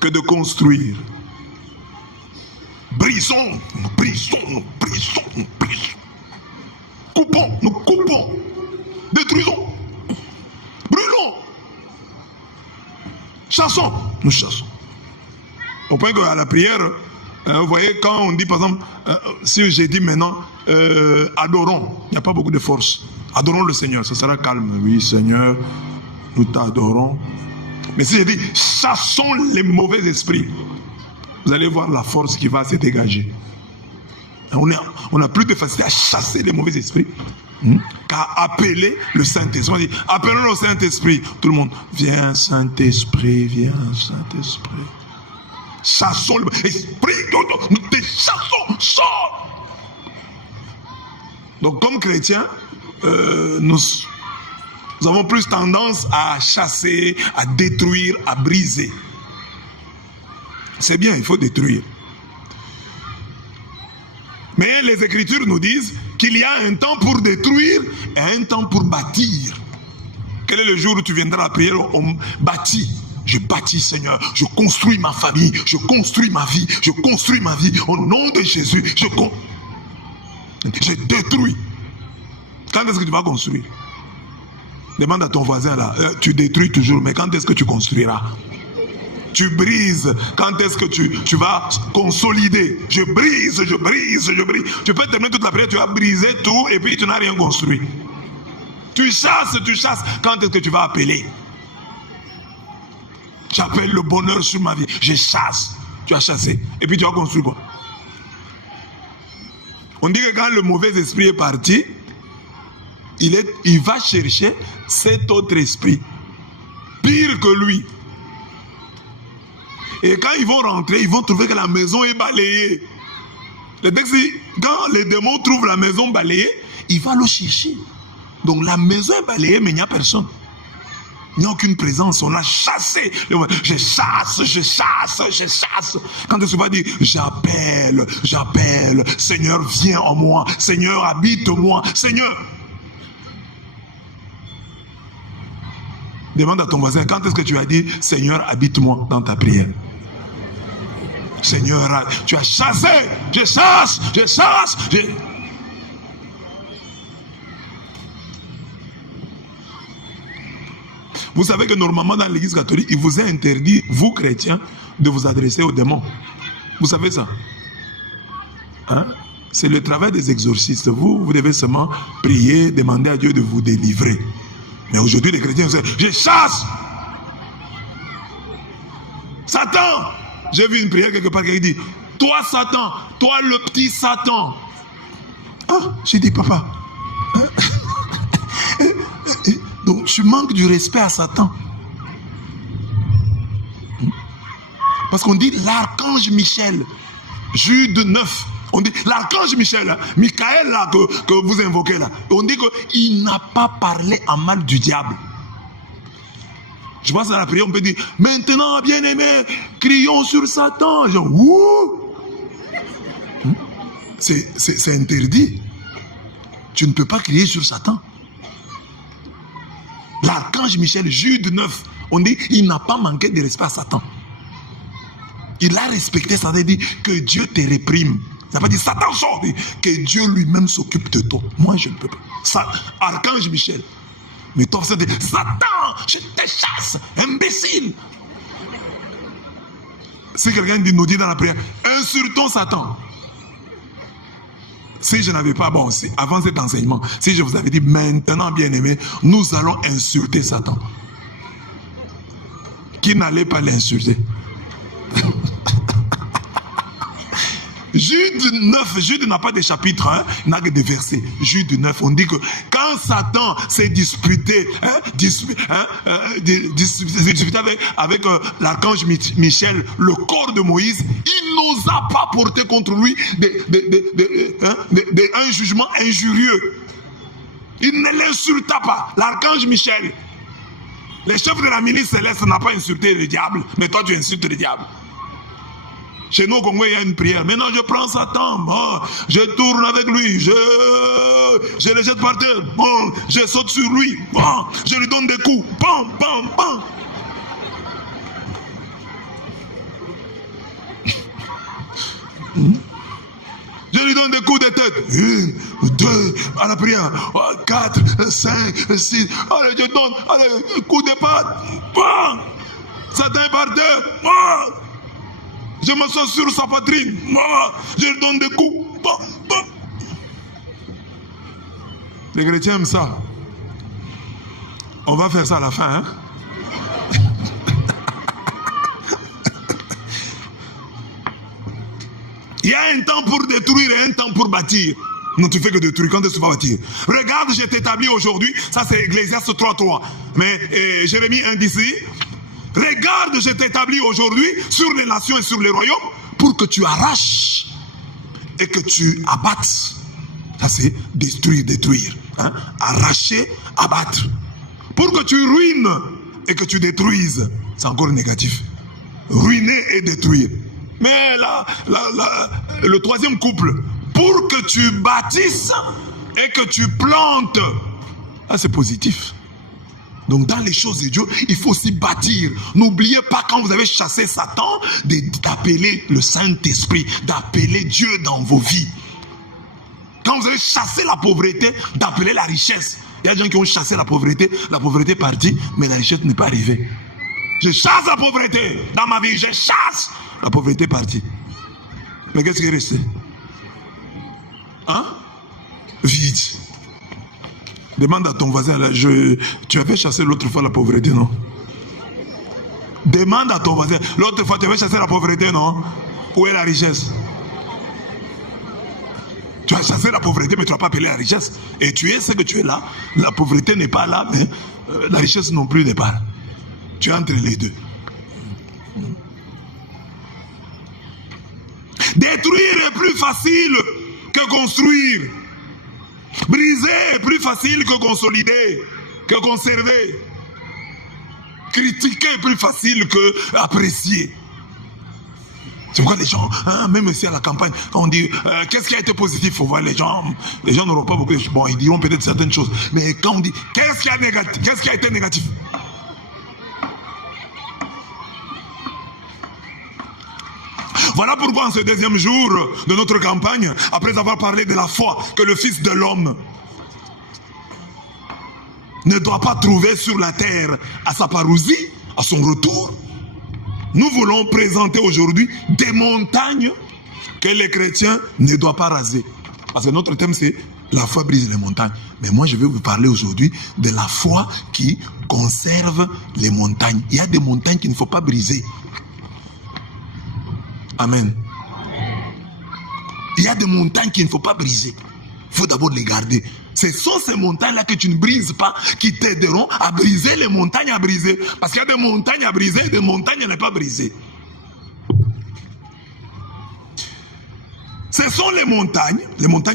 que de construire. Brisons, nous brisons, nous brisons, nous brisons. Coupons, nous coupons. Détruisons. Brûlons. Chassons, nous chassons. Au point qu'à la prière, vous voyez, quand on dit par exemple, si j'ai dit maintenant, adorons, il n'y a pas beaucoup de force. Adorons le Seigneur, ça sera calme. Oui, Seigneur, nous t'adorons. Mais si je dis, chassons les mauvais esprits, vous allez voir la force qui va se dégager. On a plus de facilité à chasser les mauvais esprits qu'à appeler le Saint-Esprit. On dit, appelons le Saint-Esprit. Tout le monde, viens Saint-Esprit, viens Saint-Esprit. Chassons l'esprit, nous te chassons, sors. Donc comme chrétiens, nous avons plus tendance à chasser, à détruire, à briser. C'est bien, il faut détruire. Mais les Écritures nous disent qu'il y a un temps pour détruire et un temps pour bâtir. Quel est le jour où tu viendras à la prière, on bâtit. Je bâtis, Seigneur, je construis ma famille, je construis ma vie, je construis ma vie. Au nom de Jésus, je détruis. Quand est-ce que tu vas construire? Demande à ton voisin là, tu détruis toujours, mais quand est-ce que tu construiras? Tu brises, quand est-ce que tu vas consolider? Je brise, je brise, je brise. Tu peux terminer toute la prière, tu vas briser tout et puis tu n'as rien construit. Tu chasses, quand est-ce que tu vas appeler? J'appelle le bonheur sur ma vie, je chasse. Tu as chassé, et puis tu as construit quoi? On dit que quand le mauvais esprit est parti, il va chercher cet autre esprit, pire que lui. Et quand ils vont rentrer, ils vont trouver que la maison est balayée. Le texte dit, quand les démons trouvent la maison balayée, il va le chercher. Donc la maison est balayée, mais il n'y a personne. Il n'y a aucune présence, on a chassé. Je chasse, je chasse, je chasse. Quand tu vas dire, j'appelle, j'appelle, Seigneur, viens en moi, Seigneur, habite-moi, Seigneur. Demande à ton voisin, quand est-ce que tu as dit, Seigneur, habite-moi dans ta prière? Seigneur, tu as chassé, je chasse, je chasse, Vous savez que normalement dans l'église catholique, il vous est interdit, vous chrétiens, de vous adresser aux démons. Vous savez ça? Hein? C'est le travail des exorcistes. Vous devez seulement prier, demander à Dieu de vous délivrer. Mais aujourd'hui, les chrétiens disent, je chasse Satan. J'ai vu une prière quelque part qui dit, toi Satan, toi le petit Satan. Ah, j'ai dit, papa. Donc, je manque du respect à Satan. Parce qu'on dit l'archange Michel, Jude 9. On dit l'archange Michel, Michael là, que vous invoquez là. On dit qu'il n'a pas parlé en mal du diable. Je pense à la prière, on peut dire maintenant, bien-aimés, crions sur Satan. Genre, wouh! C'est interdit. Tu ne peux pas crier sur Satan. L'archange Michel, Jude 9, on dit il n'a pas manqué de respect à Satan. Il a respecté Satan, il dit que Dieu te réprime. Ça veut dire Satan sort, que Dieu lui-même s'occupe de toi. Moi je ne peux pas. Ça, archange Michel. Mais toi c'est dit Satan, je te chasse, imbécile. Si quelqu'un nous dit dans la prière, insultons Satan. Si je n'avais pas, bon, avant cet enseignement, si je vous avais dit maintenant, bien-aimés, nous allons insulter Satan. Qui n'allait pas l'insulter? Jude 9, Jude n'a pas de chapitre, hein, il n'a que des versets. Jude 9, on dit que quand Satan s'est disputé, disputé avec l'archange Michel, le corps de Moïse, il n'osa pas porter contre lui un jugement injurieux. Il ne l'insulta pas. L'archange Michel, le chef de la milice céleste, n'a pas insulté le diable, mais toi tu insultes le diable. Chez nous au Congo, il y a une prière. Maintenant, je prends Satan, bon, je tourne avec lui, je le jette par terre, bon, je saute sur lui, bon, je lui donne des coups, bon. Je lui donne des coups de tête. 1, 2, à la prière. 4, 5, 6. Allez, je donne. Allez, coup de patte. Bam! Satan est par terre. Je me sens sur sa poitrine. Je lui donne des coups. Bam, bam. Les chrétiens aiment ça. On va faire ça à la fin. Hein? Il y a un temps pour détruire et un temps pour bâtir. Non, tu fais que détruire. Quand est-ce que tu vas bâtir? Regarde, je t'établis aujourd'hui. Ça, c'est Ecclésiaste 3.3. Mais Jérémie 1.10. Regarde, je t'établis aujourd'hui sur les nations et sur les royaumes pour que tu arraches et que tu abattes. Ça, c'est détruire, détruire. Hein? Arracher, abattre. Pour que tu ruines et que tu détruises. C'est encore négatif. Ruiner et détruire. Mais là, le troisième couple, pour que tu bâtisses et que tu plantes, là c'est positif. Donc dans les choses de Dieu, il faut aussi bâtir. N'oubliez pas quand vous avez chassé Satan, d'appeler le Saint-Esprit, d'appeler Dieu dans vos vies. Quand vous avez chassé la pauvreté, d'appeler la richesse. Il y a des gens qui ont chassé la pauvreté est partie, mais la richesse n'est pas arrivée. Je chasse la pauvreté dans ma vie, je chasse. La pauvreté est partie. Mais qu'est-ce qui est resté? Hein? Vide. Demande à ton voisin, là, tu avais chassé l'autre fois la pauvreté, non? Demande à ton voisin, l'autre fois tu avais chassé la pauvreté, non? Où est la richesse? Tu as chassé la pauvreté, mais tu n'as pas appelé la richesse. Et tu es ce que tu es là. La pauvreté n'est pas là, mais la richesse non plus n'est pas là. Tu es entre les deux. Détruire est plus facile que construire. Briser est plus facile que consolider, que conserver. Critiquer est plus facile que apprécier. C'est pourquoi les gens, hein, même ici à la campagne, quand on dit qu'est-ce qui a été positif, il faut voir les gens n'auront pas beaucoup de choses. Bon, ils diront peut-être certaines choses. Mais quand on dit qu'est-ce qui a été négatif? Voilà pourquoi en ce deuxième jour de notre campagne, après avoir parlé de la foi que le Fils de l'homme ne doit pas trouver sur la terre à sa parousie, à son retour, nous voulons présenter aujourd'hui des montagnes que les chrétiens ne doivent pas raser. Parce que notre thème c'est la foi brise les montagnes. Mais moi je vais vous parler aujourd'hui de la foi qui conserve les montagnes. Il y a des montagnes qu'il ne faut pas briser. Amen. Il y a des montagnes qu'il ne faut pas briser. Il faut d'abord les garder. Ce sont ces montagnes-là que tu ne brises pas qui t'aideront à briser les montagnes à briser. Parce qu'il y a des montagnes à briser et des montagnes à ne pas briser. Ce sont les montagnes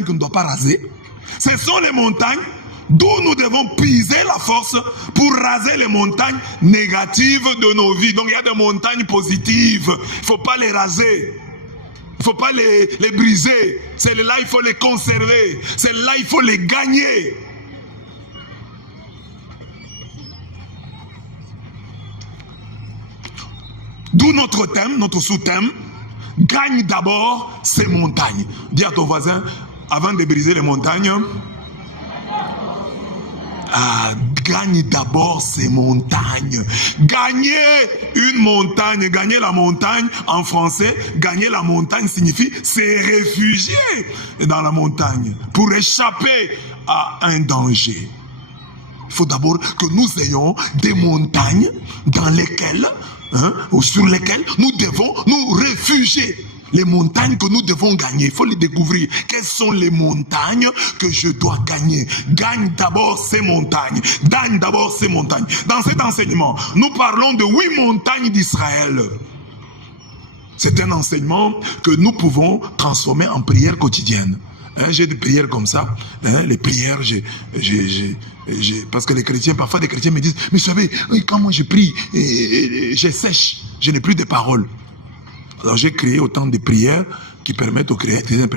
qu'on ne doit pas raser. Ce sont les montagnes d'où nous devons puiser la force pour raser les montagnes négatives de nos vies. Donc il y a des montagnes positives. Il ne faut pas les raser. Il ne faut pas les briser. Celles-là, il faut les conserver. Celles-là, il faut les gagner. D'où notre thème, notre sous-thème. Gagne d'abord ces montagnes. Dis à ton voisin, avant de briser les montagnes, gagne d'abord ces montagnes. Gagner une montagne, gagner la montagne en français, gagner la montagne signifie se réfugier dans la montagne pour échapper à un danger. Il faut d'abord que nous ayons des montagnes dans lesquelles, ou sur lesquelles nous devons nous réfugier. Les montagnes que nous devons gagner, il faut les découvrir. Quelles sont les montagnes que je dois gagner? Gagne d'abord ces montagnes. Gagne d'abord ces montagnes. Dans cet enseignement, nous parlons de 8 montagnes d'Israël. C'est un enseignement que nous pouvons transformer en prière quotidienne. J'ai des prières comme ça. Les prières, parce que les chrétiens, parfois des chrétiens me disent, mais vous savez, quand moi je prie, je sèche, je n'ai plus de paroles. Alors j'ai créé autant de prières qui permettent aux chrétiens,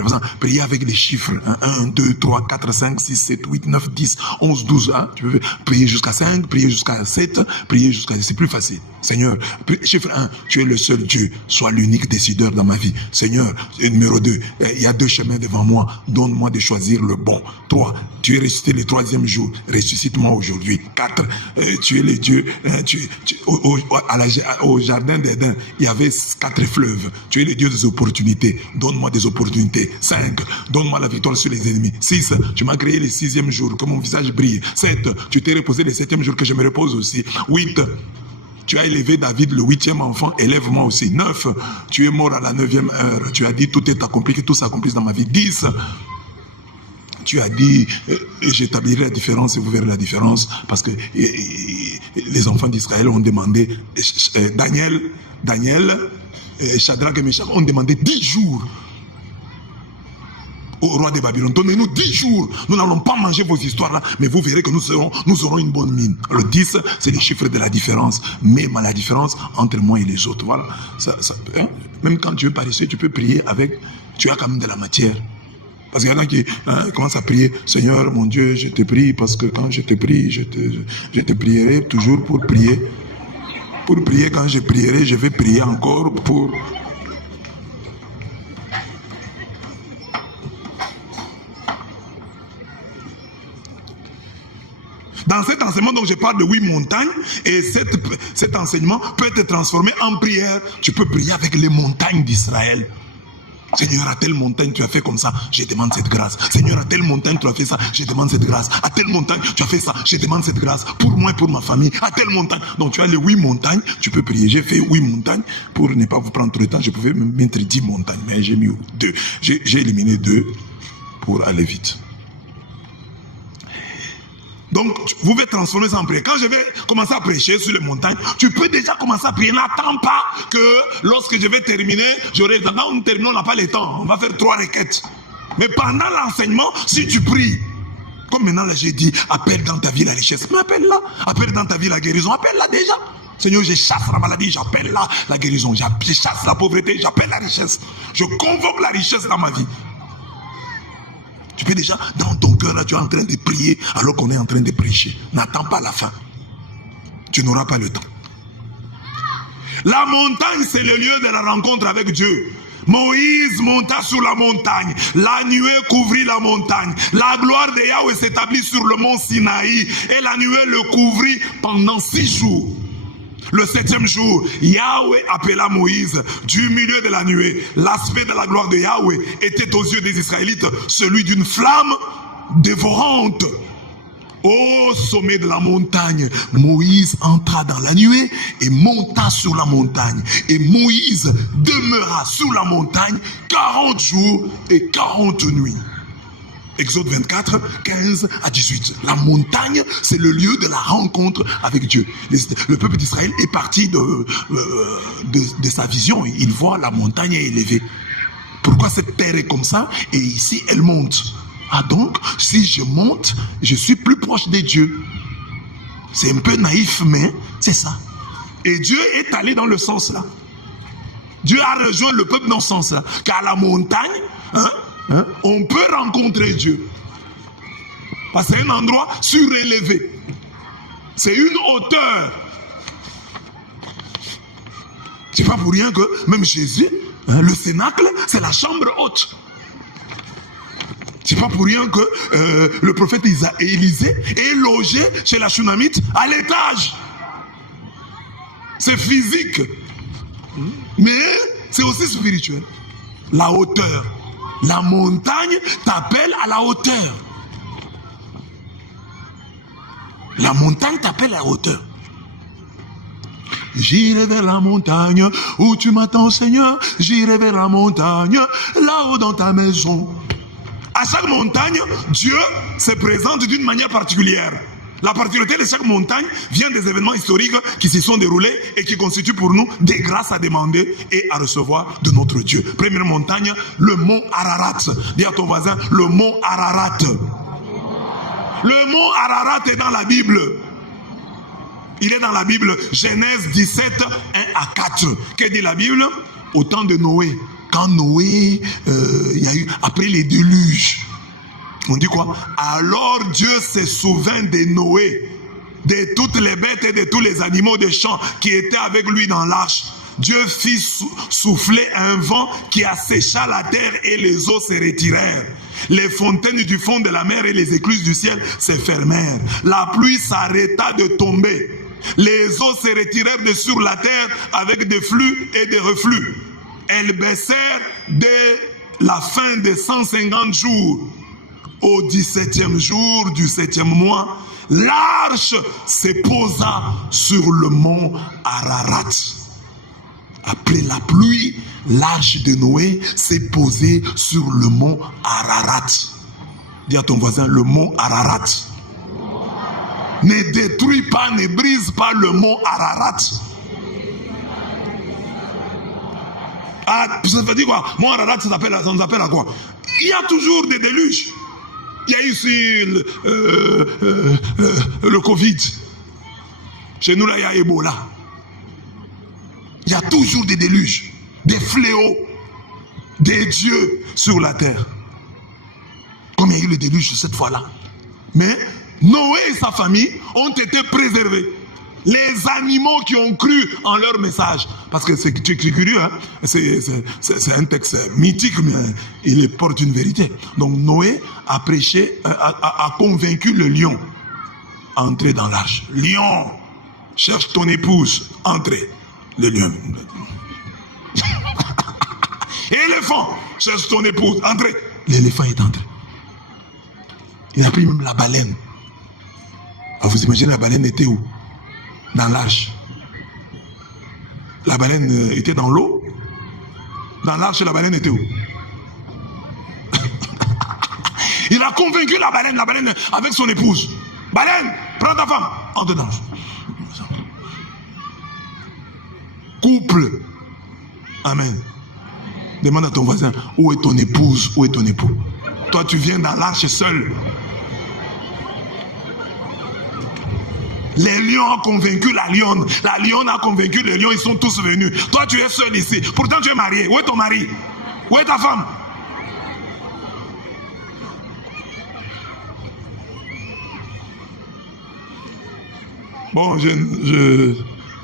prier avec les chiffres. 1, 2, 3, 4, 5, 6, 7, 8, 9, 10, 11, 12. Hein? Tu peux prier jusqu'à 5, prier jusqu'à 7, prier jusqu'à 10. C'est plus facile. Seigneur, chiffre 1, tu es le seul Dieu. Sois l'unique décideur dans ma vie. Seigneur, numéro 2, il y a 2 chemins devant moi. Donne-moi de choisir le bon. 3, tu es ressuscité le 3e jour. Ressuscite-moi aujourd'hui. 4, tu es le Dieu. Au jardin d'Éden, il y avait 4 fleuves. Tu es le Dieu des opportunités. Donne-moi des opportunités. 5, donne-moi la victoire sur les ennemis. 6, tu m'as créé le 6e jour, que mon visage brille. 7, tu t'es reposé le 7e jour, que je me repose aussi. 8, tu as élevé David, le 8e enfant, élève-moi aussi. 9, tu es mort à la 9e heure. Tu as dit, tout est accompli, que tout s'accomplisse dans ma vie. 10, tu as dit, j'établirai la différence et vous verrez la différence, parce que les enfants d'Israël ont demandé, Daniel, Shadrach et Meshach ont demandé 10 jours au roi de Babylone. Donnez-nous 10 jours. Nous n'allons pas manger vos histoires là, mais vous verrez que nous aurons une bonne mine. Le 10, c'est le chiffre de la différence. Mais la différence entre moi et les autres. Voilà. Même quand tu es paresseux, tu peux prier avec, tu as quand même de la matière. Parce qu'il y en a qui commencent à prier, Seigneur, mon Dieu, je te prie, parce que quand je te prie, je te prierai toujours pour prier. Pour prier, quand je prierai, je vais prier encore pour... Dans cet enseignement dont je parle de 8 montagnes, et cet enseignement peut être transformé en prière. Tu peux prier avec les montagnes d'Israël. Seigneur, à telle montagne tu as fait comme ça, je demande cette grâce. Seigneur, à telle montagne tu as fait ça, je demande cette grâce. À telle montagne tu as fait ça, je demande cette grâce. Pour moi et pour ma famille, à telle montagne. Donc tu as les 8 montagnes, tu peux prier. J'ai fait 8 montagnes, pour ne pas vous prendre trop de temps, je pouvais mettre 10 montagnes, mais j'ai mis 2. J'ai éliminé 2 pour aller vite. Donc, vous pouvez transformer ça en prière. Quand je vais commencer à prêcher sur les montagnes, tu peux déjà commencer à prier. N'attends pas que lorsque je vais terminer, j'aurai... Quand nous terminons, on n'a pas le temps. On va faire 3 requêtes. Mais pendant l'enseignement, si tu pries, comme maintenant là j'ai dit, appelle dans ta vie la richesse. Mais appelle-la. Appelle dans ta vie la guérison. Appelle-la déjà. Seigneur, je chasse la maladie, j'appelle la guérison. Je chasse la pauvreté, j'appelle la richesse. Je convoque la richesse dans ma vie. Tu peux déjà, dans ton cœur, là, tu es en train de prier alors qu'on est en train de prêcher. N'attends pas la fin. Tu n'auras pas le temps. La montagne, c'est le lieu de la rencontre avec Dieu. Moïse monta sur la montagne. La nuée couvrit la montagne. La gloire de Yahweh s'établit sur le mont Sinaï. Et la nuée le couvrit pendant 6 jours. Le 7e jour, Yahweh appela Moïse du milieu de la nuée. L'aspect de la gloire de Yahweh était aux yeux des Israélites celui d'une flamme dévorante. Au sommet de la montagne, Moïse entra dans la nuée et monta sur la montagne. Et Moïse demeura sur la montagne 40 jours et 40 nuits. Exode 24, 15 à 18. La montagne, c'est le lieu de la rencontre avec Dieu. Le peuple d'Israël est parti de sa vision. Il voit la montagne élevée. Pourquoi cette terre est comme ça? Et ici, elle monte. Ah donc, si je monte, je suis plus proche de Dieu. C'est un peu naïf, mais c'est ça. Et Dieu est allé dans le sens là. Dieu a rejoint le peuple dans ce sens là. Car la montagne, on peut rencontrer Dieu. Parce que c'est un endroit surélevé. C'est une hauteur. C'est pas pour rien que même Jésus, le cénacle, c'est la chambre haute. C'est pas pour rien que le prophète Élisée est logé chez la Shunamite à l'étage. C'est physique. Mais c'est aussi spirituel. La hauteur. La montagne t'appelle à la hauteur. La montagne t'appelle à la hauteur. J'irai vers la montagne où tu m'attends, Seigneur. J'irai vers la montagne, là-haut dans ta maison. À chaque montagne, Dieu se présente d'une manière particulière. La particularité de chaque montagne vient des événements historiques qui s'y sont déroulés et qui constituent pour nous des grâces à demander et à recevoir de notre Dieu. Première montagne, le mont Ararat. Dis à ton voisin, le mont Ararat. Le mont Ararat est dans la Bible. Il est dans la Bible, Genèse 17, 1 à 4. Que dit la Bible? Au temps de Noé, quand Noé, il y a eu, après les déluges, on dit quoi? Alors Dieu se souvint de Noé, de toutes les bêtes et de tous les animaux des champs qui étaient avec lui dans l'arche. Dieu fit souffler un vent qui assécha la terre et les eaux se retirèrent. Les fontaines du fond de la mer et les écluses du ciel se fermèrent. La pluie s'arrêta de tomber. Les eaux se retirèrent de sur la terre avec des flux et des reflux. Elles baissèrent dès la fin des 150 jours. Au 17e jour du 7e mois, l'arche se posa sur le mont Ararat. Après la pluie, l'arche de Noé s'est posée sur le mont Ararat. Dis à ton voisin, le mont Ararat. Ne détruis pas, ne brise pas le mont Ararat. Ah, ça veut dire quoi? Mont Ararat, ça nous appelle à quoi? Il y a toujours des déluges. Il y a ici le Covid. Chez nous, là, il y a Ebola. Il y a toujours des déluges, des fléaux, des dieux sur la terre. Comme il y a eu le déluge cette fois-là. Mais Noé et sa famille ont été préservés. Les animaux qui ont cru en leur message. Parce que c'est curieux, hein? C'est un texte mythique, mais il porte une vérité. Donc Noé a prêché, a convaincu le lion à entrer dans l'arche. Lion, cherche ton épouse, entrez. Le lion. Éléphant, cherche ton épouse, entrez. L'éléphant est entré. Il a pris même la baleine. Alors vous imaginez, la baleine était où? Dans l'arche. La baleine était dans l'eau. Dans l'arche, la baleine était où? Il a convaincu la baleine avec son épouse. Baleine, prends ta femme, entre dans l'arche. Couple. Amen. Demande à ton voisin, où est ton épouse, où est ton époux? Toi, tu viens dans l'arche seul. Les lions ont convaincu la lionne. La lionne a convaincu les lions, ils sont tous venus. Toi, tu es seul ici. Pourtant, tu es marié. Où est ton mari? Où est ta femme? Bon, je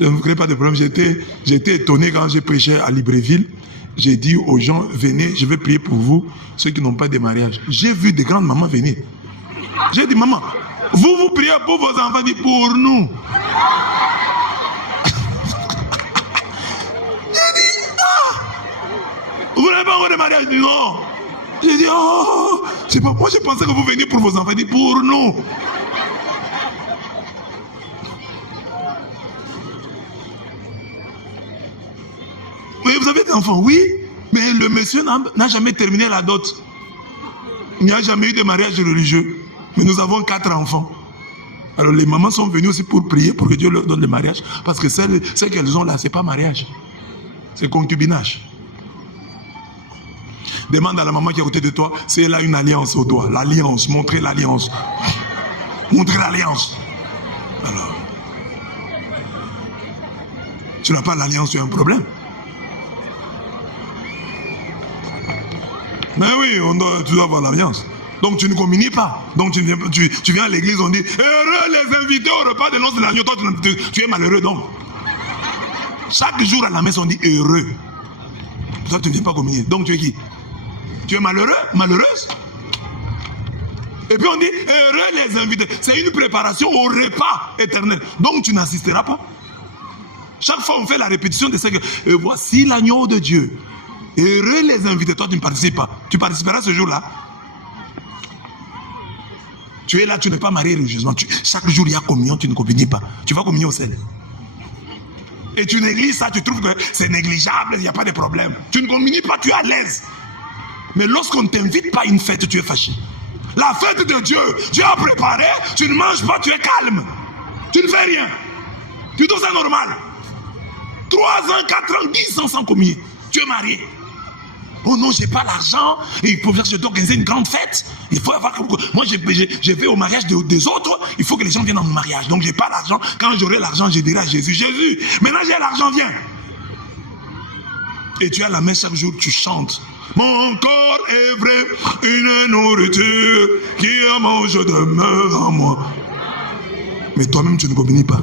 ne crée pas de problème. J'étais étonné quand j'ai prêché à Libreville. J'ai dit aux gens, venez, je vais prier pour vous, ceux qui n'ont pas de mariage. J'ai vu des grandes mamans venir. J'ai dit, maman, vous priez pour vos enfants, dit pour nous. J'ai dit, ah, vous n'avez pas encore de mariage? Dit, non. J'ai dit, oh, c'est pas moi, je pensais que vous veniez pour vos enfants, dit pour nous. Oui, vous avez des enfants, oui, mais le monsieur n'a jamais terminé la dot. Il n'y a jamais eu de mariage religieux. Mais nous avons 4 enfants. Alors les mamans sont venues aussi pour prier, pour que Dieu leur donne le mariage. Parce que celles qu'elles ont là, ce n'est pas mariage. C'est concubinage. Demande à la maman qui est à côté de toi si elle a une alliance au doigt. L'alliance, montrez l'alliance. Montrez l'alliance. Alors, tu n'as pas l'alliance, tu as un problème. Mais oui, tu dois avoir l'alliance. Donc tu ne communies pas. Donc tu viens à l'église, on dit heureux les invités au repas de noces de l'agneau. Toi tu es malheureux donc. Chaque jour à la messe on dit heureux. Toi tu ne viens pas communier. Donc tu es qui? Tu es malheureux? Malheureuse? Et puis on dit heureux les invités. C'est une préparation au repas éternel. Donc tu n'assisteras pas. Chaque fois on fait la répétition de ce que voici l'agneau de Dieu. Heureux les invités. Toi tu ne participes pas. Tu participeras ce jour-là. Tu es là, tu n'es pas marié religieusement. Chaque jour, il y a communion, tu ne communies pas. Tu vas communier au sel. Et tu négliges ça, tu trouves que c'est négligeable, il n'y a pas de problème. Tu ne communies pas, tu es à l'aise. Mais lorsqu'on ne t'invite pas à une fête, tu es fâché. La fête de Dieu, Dieu a préparé, tu ne manges pas, tu es calme. Tu ne fais rien. Tu trouves ça normal. 3 ans, 4 ans, 10 ans sans communier. Tu es marié. Oh non, j'ai pas l'argent, et il faut que je dois organiser une grande fête. Il faut avoir. Moi, je vais au mariage des autres, il faut que les gens viennent dans mon mariage. Donc, j'ai pas l'argent. Quand j'aurai l'argent, je dirai à Jésus, Jésus, maintenant j'ai l'argent, viens. Et tu as la main chaque jour, tu chantes. Mon corps est vrai, une nourriture qui mange demeure en moi. Mais toi-même, tu ne communies pas.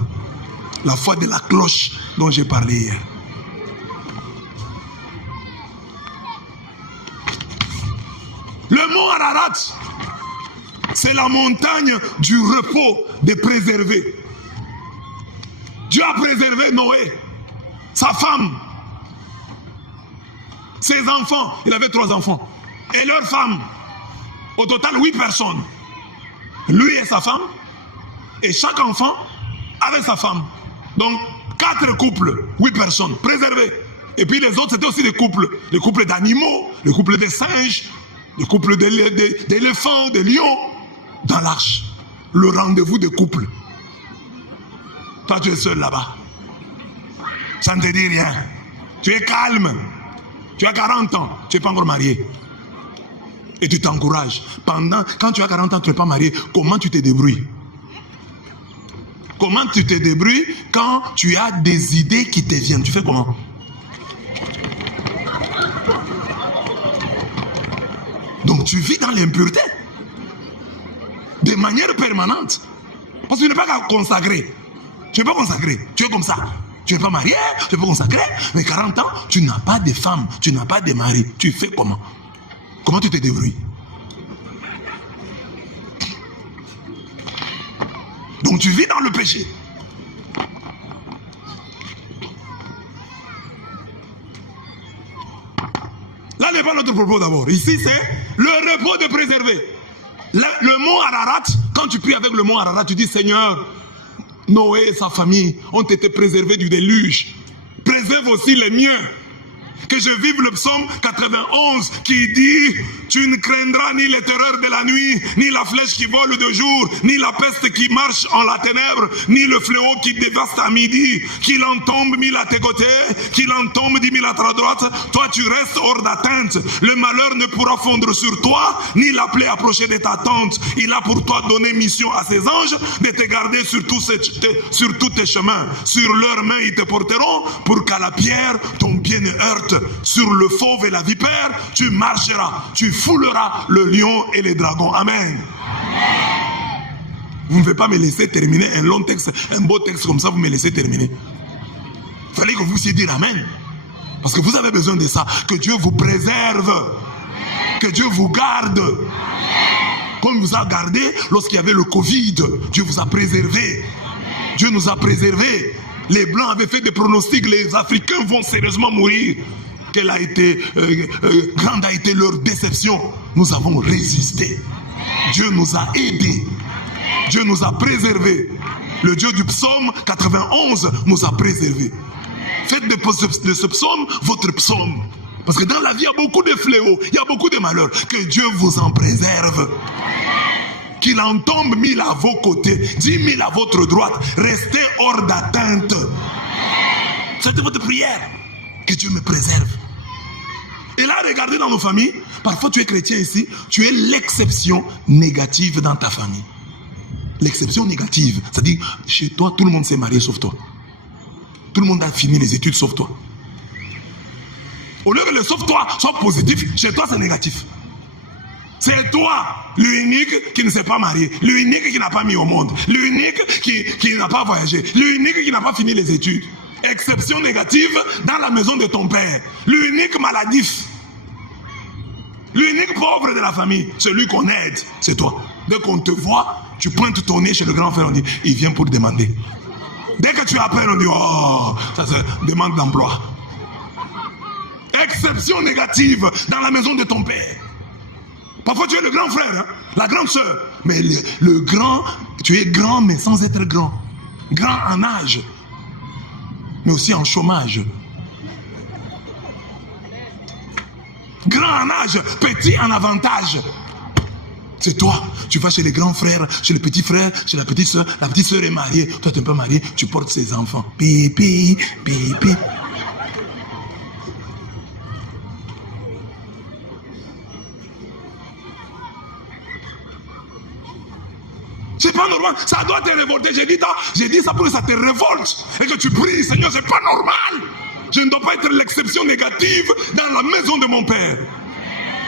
La foi de la cloche dont j'ai parlé hier. Le mont Ararat, c'est la montagne du repos des préservés. Dieu a préservé Noé, sa femme, ses enfants. Il avait 3 enfants. Et leurs femmes. Au total, 8 personnes. Lui et sa femme. Et chaque enfant avec sa femme. Donc, 4 couples, 8 personnes préservées. Et puis les autres, c'était aussi des couples d'animaux, les couples des singes, les couples d'éléphants, des lions, dans l'arche. Le rendez-vous des couples. Toi, tu es seul là-bas. Ça ne te dit rien. Tu es calme. Tu as 40 ans, tu n'es pas encore marié. Et tu t'encourages. Quand tu as 40 ans, tu n'es pas marié, comment tu te débrouilles? Comment tu te débrouilles quand tu as des idées qui te viennent? Tu fais comment? Donc tu vis dans l'impureté. De manière permanente. Parce que tu n'es pas consacré. Tu n'es pas consacré. Tu es comme ça. Tu n'es pas marié, tu n'es pas consacré. Mais 40 ans, tu n'as pas de femme. Tu n'as pas de mari. Tu fais comment? Comment tu te débrouilles? Donc tu vis dans le péché. Là n'est pas notre propos d'abord. Ici c'est le repos de préserver. Le mont Ararat, quand tu pries avec le mont Ararat, tu dis Seigneur, Noé et sa famille ont été préservés du déluge. Préserve aussi les miens. Que je vive le psaume 91 qui dit tu ne craindras ni les terreurs de la nuit, ni la flèche qui vole de jour, ni la peste qui marche en la ténèbre, ni le fléau qui dévaste à midi. Qu'il en tombe 1000 à tes côtés, qu'il en tombe 10 000 à ta droite, toi tu restes hors d'atteinte. Le malheur ne pourra fondre sur toi, ni la plaie approcher de ta tente. Il a pour toi donné mission à ses anges de te garder sur tous tes chemins. Sur leurs mains ils te porteront pour qu'à la pierre ton pied ne heurte. Sur le fauve et la vipère, tu marcheras, tu fouleras le lion et les dragons. Amen. Vous ne pouvez pas me laisser terminer un long texte, un beau texte comme ça, vous me laissez terminer. Il fallait que vous puissiez dire Amen. Parce que vous avez besoin de ça. Que Dieu vous préserve. Que Dieu vous garde. Comme il vous a gardé lorsqu'il y avait le Covid. Dieu vous a préservé. Dieu nous a préservés. Les Blancs avaient fait des pronostics. Les Africains vont sérieusement mourir. Quelle a été, grande a été leur déception. Nous avons résisté. Dieu nous a aidés. Dieu nous a préservés. Le Dieu du psaume 91 nous a préservés. Faites de ce psaume votre psaume. Parce que dans la vie, il y a beaucoup de fléaux, il y a beaucoup de malheurs. Que Dieu vous en préserve. Qu'il en tombe 1000 à vos côtés, 10 000 à votre droite. Restez hors d'atteinte. C'était votre prière. Que Dieu me préserve. Et là, regardez dans nos familles. Parfois, tu es chrétien ici. Tu es l'exception négative dans ta famille. L'exception négative. C'est-à-dire, chez toi, tout le monde s'est marié sauf toi. Tout le monde a fini les études sauf toi. Au lieu que le sauf toi soit positif, chez toi, c'est négatif. C'est toi, l'unique qui ne s'est pas marié, l'unique qui n'a pas mis au monde, l'unique qui n'a pas voyagé, l'unique qui n'a pas fini les études. Exception négative dans la maison de ton père. L'unique maladif. L'unique pauvre de la famille. Celui qu'on aide, c'est toi. Dès qu'on te voit, tu pointes ton nez chez le grand frère, on dit, il vient pour demander. Dès que tu appelles, on dit, oh, ça c'est demande d'emploi. Exception négative dans la maison de ton père. Parfois tu es le grand frère, hein, la grande soeur. Mais le grand, tu es grand mais sans être grand. Grand en âge. Mais aussi en chômage. Grand en âge, petit en avantage. C'est toi, tu vas chez les grands frères, chez les petits frères, chez la petite soeur est mariée, toi tu n'es pas marié, tu portes ses enfants. Pipi, pipi. C'est pas normal, ça doit te révolter. J'ai dit ça pour que ça te révolte et que tu pries, Seigneur, c'est pas normal. Je ne dois pas être l'exception négative dans la maison de mon père.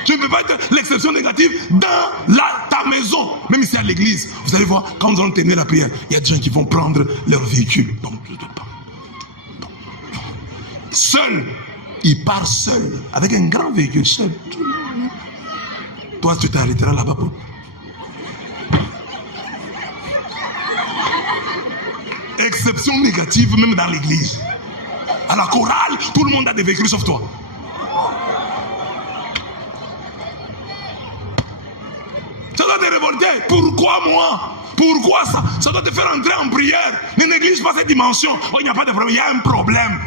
Je ne peux pas être l'exception négative dans ta maison. Même ici à l'église, vous allez voir, quand nous allons terminer la prière, il y a des gens qui vont prendre leur véhicule. Donc, je ne dois pas. Seul, il part seul, avec un grand véhicule, seul. Toi, tu t'arrêteras là-bas pour... Exception négative même dans l'église. À la chorale, tout le monde a des véhicules sauf toi. Ça doit te révolter. Pourquoi moi? Pourquoi ça? Ça doit te faire entrer en prière. Ne néglige pas cette dimension. Oh, il n'y a pas de problème. Il y a un problème.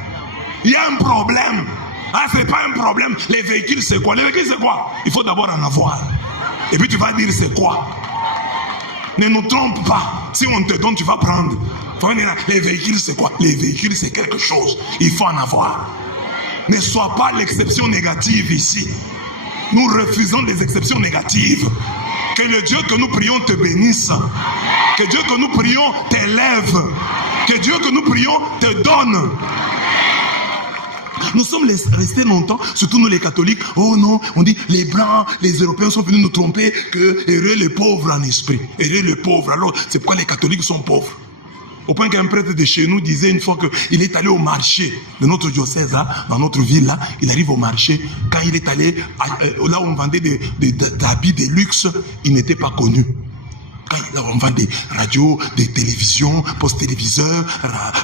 Il y a un problème. Ah, c'est pas un problème. Les véhicules, c'est quoi? Les véhicules, c'est quoi? Il faut d'abord en avoir. Et puis tu vas dire c'est quoi? Ne nous trompe pas. Si on te donne, tu vas prendre. Les véhicules, c'est quoi? Les véhicules, c'est quelque chose. Il faut en avoir. Ne sois pas l'exception négative ici. Nous refusons les exceptions négatives. Que le Dieu que nous prions te bénisse. Que Dieu que nous prions t'élève. Que Dieu que nous prions te donne. Nous sommes restés longtemps, surtout nous les catholiques. Oh non, on dit les blancs, les européens sont venus nous tromper, que heureux les pauvres en esprit. Heureux les pauvres. Alors, c'est pourquoi les catholiques sont pauvres. Au point qu'un prêtre de chez nous disait une fois qu'il est allé au marché de notre diocèse, là, dans notre ville, là, il arrive au marché. Quand il est allé là où on vendait des habits de luxe, il n'était pas connu. Quand on vend des radios, des télévisions, post-téléviseurs,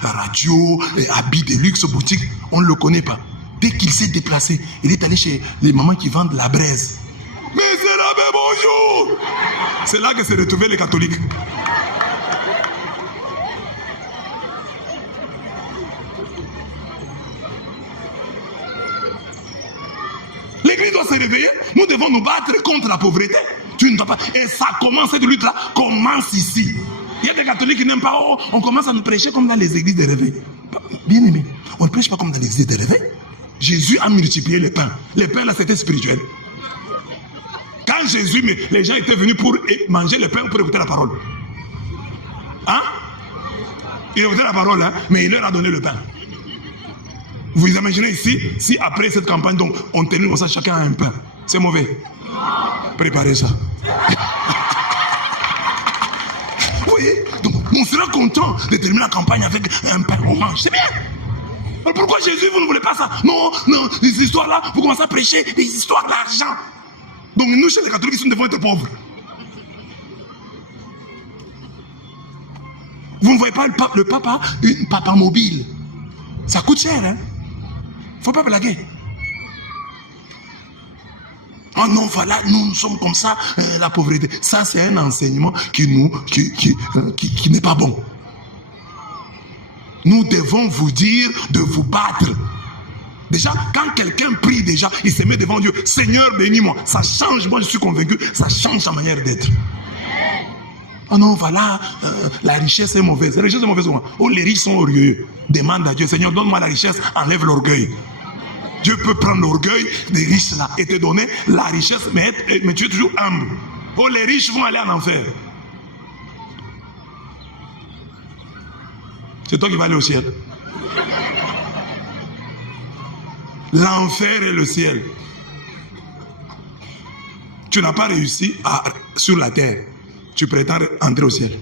radios, habits de luxe, boutiques, on ne le connaît pas. Dès qu'il s'est déplacé, il est allé chez les mamans qui vendent la braise. Mais c'est là, mais bonjour! C'est là que s'est retrouvé les catholiques. L'Église doit se réveiller. Nous devons nous battre contre la pauvreté. Tu ne dois pas. Et ça commence, cette lutte-là commence ici. Il y a des catholiques qui n'aiment pas. Oh, on commence à nous prêcher comme dans les églises de réveil. Bien aimé, on ne prêche pas comme dans les églises de réveil. Jésus a multiplié les pains. Les pains, là, c'était spirituel. Quand Jésus, les gens étaient venus pour manger le pain, pour écouter la parole. Hein? Il écoutait la parole, hein, mais il leur a donné le pain. Vous imaginez ici, si après cette campagne, donc, on termine comme ça, chacun a un pain. C'est mauvais. Préparez ça. Vous voyez? Donc, on sera content de terminer la campagne avec un pain. On mange. C'est bien. Alors pourquoi Jésus, vous ne voulez pas ça? Non, non, les histoires-là, vous commencez à prêcher des histoires d'argent. Donc, nous, chez les catholiques, nous devons être pauvres. Vous ne voyez pas le papa, une papa mobile. Ça coûte cher, hein? Faut pas blaguer. Oh non, voilà, nous sommes comme ça, la pauvreté. Ça, c'est un enseignement qui n'est pas bon. Nous devons vous dire de vous battre. Déjà, quand quelqu'un prie déjà, il se met devant Dieu. Seigneur, bénis-moi. Ça change, moi je suis convaincu, ça change sa manière d'être. Oh non, voilà, la richesse est mauvaise. La richesse est mauvaise. Oh, les riches sont orgueilleux. Demande à Dieu, Seigneur, donne-moi la richesse, enlève l'orgueil. Dieu peut prendre l'orgueil des riches là et te donner la richesse, mais tu es toujours humble. Oh, les riches vont aller en enfer. C'est toi qui vas aller au ciel. L'enfer et le ciel. Tu n'as pas réussi sur la terre. Tu prétends entrer au ciel.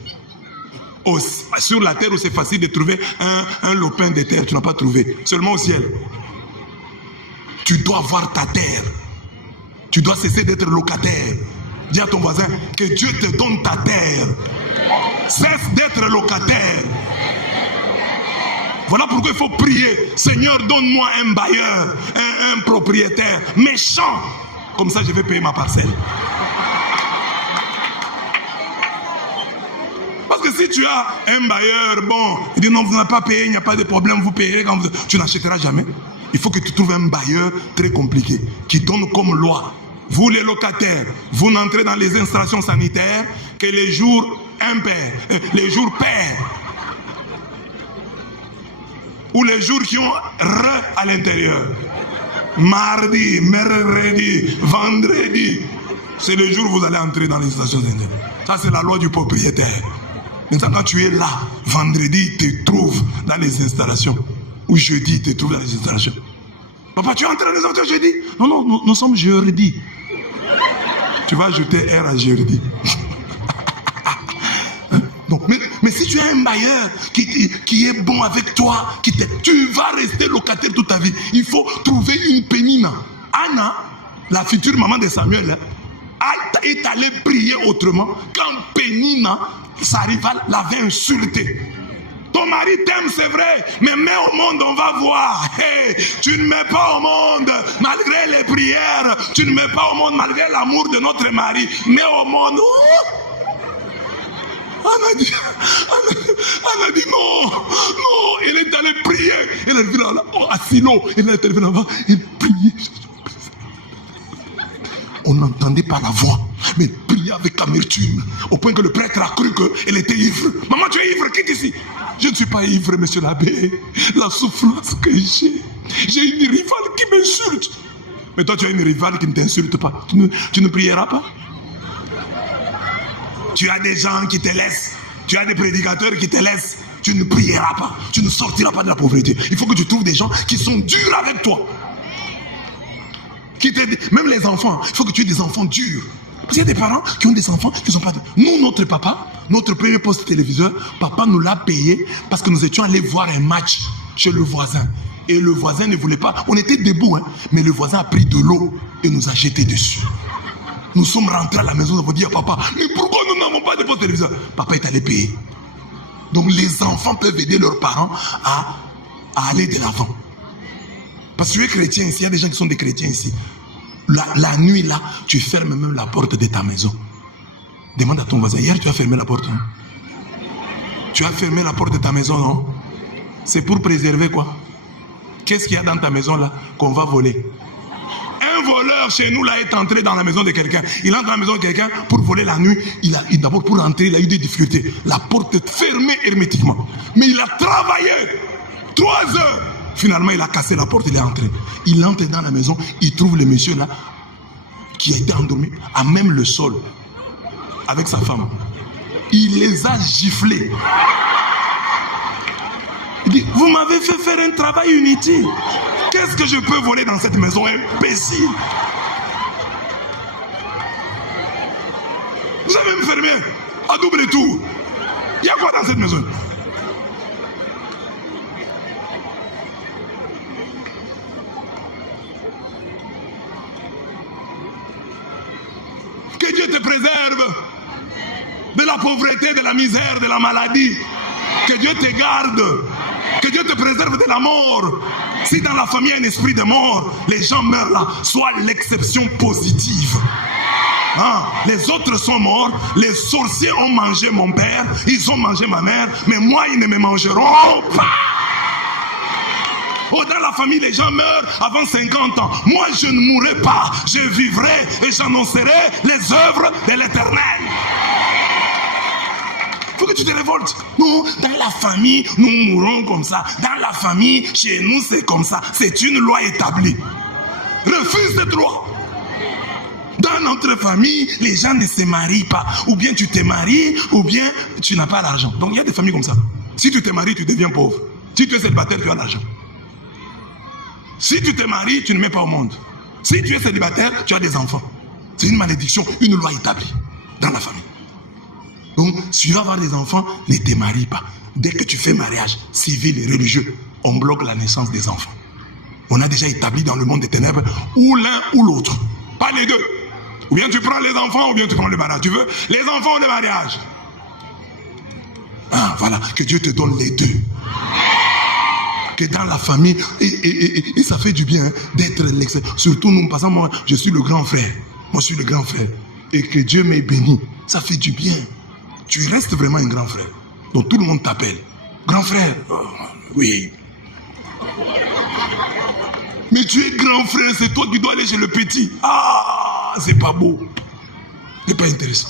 Sur la terre où c'est facile de trouver un lopin de terre, tu n'as pas trouvé. Seulement au ciel. Tu dois avoir ta terre. Tu dois cesser d'être locataire. Dis à ton voisin que Dieu te donne ta terre. Cesse d'être locataire. Voilà pourquoi il faut prier. Seigneur, donne-moi un bailleur, un propriétaire méchant. Comme ça, je vais payer ma parcelle. Parce que si tu as un bailleur, bon, il dit non, vous n'avez pas payé, il n'y a pas de problème, vous payerez quand tu n'achèteras jamais. Il faut que tu trouves un bailleur très compliqué, qui donne comme loi. Vous les locataires, vous n'entrez dans les installations sanitaires que les jours impairs, les jours pairs. Ou les jours qui ont re à l'intérieur. Mardi, mercredi, vendredi. C'est le jour où vous allez entrer dans les installations sanitaires. Ça, c'est la loi du propriétaire. Maintenant, quand tu es là, vendredi, tu te trouves dans les installations. ou jeudi, tu te trouves dans les installations. Papa, tu es entré dans les installations jeudi? Non, non, nous sommes jeudi. Tu vas ajouter R à jeudi. Donc, mais si tu as un bailleur qui est bon avec toi, tu vas rester locataire toute ta vie. Il faut trouver une Pénina. Anna, la future maman de Samuel, est allée prier autrement quand Pénina, sa rivale, l'avait insulté. Ton mari t'aime, c'est vrai, mais mets au monde, on va voir. Hey, tu ne mets pas au monde malgré les prières, tu ne mets pas au monde malgré l'amour de notre mari. Mets au monde. Anna dit non, non, elle est allée prier. Elle est venue là, à Silo, elle est allée là-bas, elle priait. On n'entendait pas la voix, mais elle priait avec amertume, au point que le prêtre a cru qu'elle était ivre. Maman, tu es ivre, quitte ici. Je ne suis pas ivre, monsieur l'abbé. La souffrance que j'ai une rivale qui m'insulte. Mais toi, tu as une rivale qui ne t'insulte pas. Tu ne prieras pas? Tu as des gens qui te laissent. Tu as des prédicateurs qui te laissent. Tu ne prieras pas. Tu ne sortiras pas de la pauvreté. Il faut que tu trouves des gens qui sont durs avec toi. Même les enfants, il faut que tu aies des enfants durs. Parce qu'il y a des parents qui ont des enfants qui ne sont pas durs. Nous, notre papa, notre premier poste téléviseur, papa nous l'a payé parce que nous étions allés voir un match chez le voisin. Et le voisin ne voulait pas. On était debout, hein, mais le voisin a pris de l'eau et nous a jeté dessus. Nous sommes rentrés à la maison, nous avons dit à papa, mais pourquoi nous n'avons pas de poste téléviseur? Papa est allé payer. Donc les enfants peuvent aider leurs parents à aller de l'avant. Parce que tu es chrétien ici, il y a des gens qui sont des chrétiens ici. La nuit là, tu fermes même la porte de ta maison. Demande à ton voisin, hier tu as fermé la porte, hein? Tu as fermé la porte de ta maison, non? C'est pour préserver quoi? Qu'est-ce qu'il y a dans ta maison là qu'on va voler? Un voleur chez nous là est entré dans la maison de quelqu'un. Il entre dans la maison de quelqu'un pour voler la nuit. D'abord pour entrer, il a eu des difficultés. La porte est fermée hermétiquement. Mais il a travaillé 3 heures. Finalement, il a cassé la porte, il est entré. Il entre dans la maison, il trouve le monsieur là qui était endormi à même le sol avec sa femme. Il les a giflés. Il dit, vous m'avez fait faire un travail inutile. Qu'est-ce que je peux voler dans cette maison, imbécile? Vous avez me fermé à double tour. Il y a quoi dans cette maison? Que Dieu te préserve de la pauvreté, de la misère, de la maladie. Que Dieu te garde. Que Dieu te préserve de la mort. Si dans la famille il y a un esprit de mort, les gens meurent là, sois l'exception positive. Hein? Les autres sont morts, les sorciers ont mangé mon père, ils ont mangé ma mère, mais moi ils ne me mangeront pas. Oh, dans la famille, les gens meurent avant 50 ans. Moi, je ne mourrai pas. Je vivrai et j'annoncerai les œuvres de l'Éternel. Il faut que tu te révoltes. Non, dans la famille, nous mourrons comme ça. Dans la famille, chez nous, c'est comme ça. C'est une loi établie. Refuse cette loi. Dans notre famille, les gens ne se marient pas. Ou bien tu te maries, ou bien tu n'as pas l'argent. Donc il y a des familles comme ça. Si tu te maries, tu deviens pauvre. Si tu es célibataire, tu as l'argent. Si tu te maries, tu ne mets pas au monde. Si tu es célibataire, tu as des enfants. C'est une malédiction, une loi établie dans la famille. Donc, si tu vas avoir des enfants, ne te marie pas. Dès que tu fais mariage civil et religieux, on bloque la naissance des enfants. On a déjà établi dans le monde des ténèbres ou l'un ou l'autre. Pas les deux. Ou bien tu prends les enfants ou bien tu prends le mariage. Tu veux les enfants ou le mariage? Ah, voilà, que Dieu te donne les deux. Que dans la famille, et ça fait du bien hein, d'être l'excellent. Surtout nous, parce que moi, je suis le grand frère. Moi, je suis le grand frère. Et que Dieu m'ait béni. Ça fait du bien. Tu restes vraiment un grand frère. Donc tout le monde t'appelle. Grand frère. Oh, oui. Mais tu es grand frère, c'est toi qui dois aller chez le petit. Ah, c'est pas beau. C'est pas intéressant.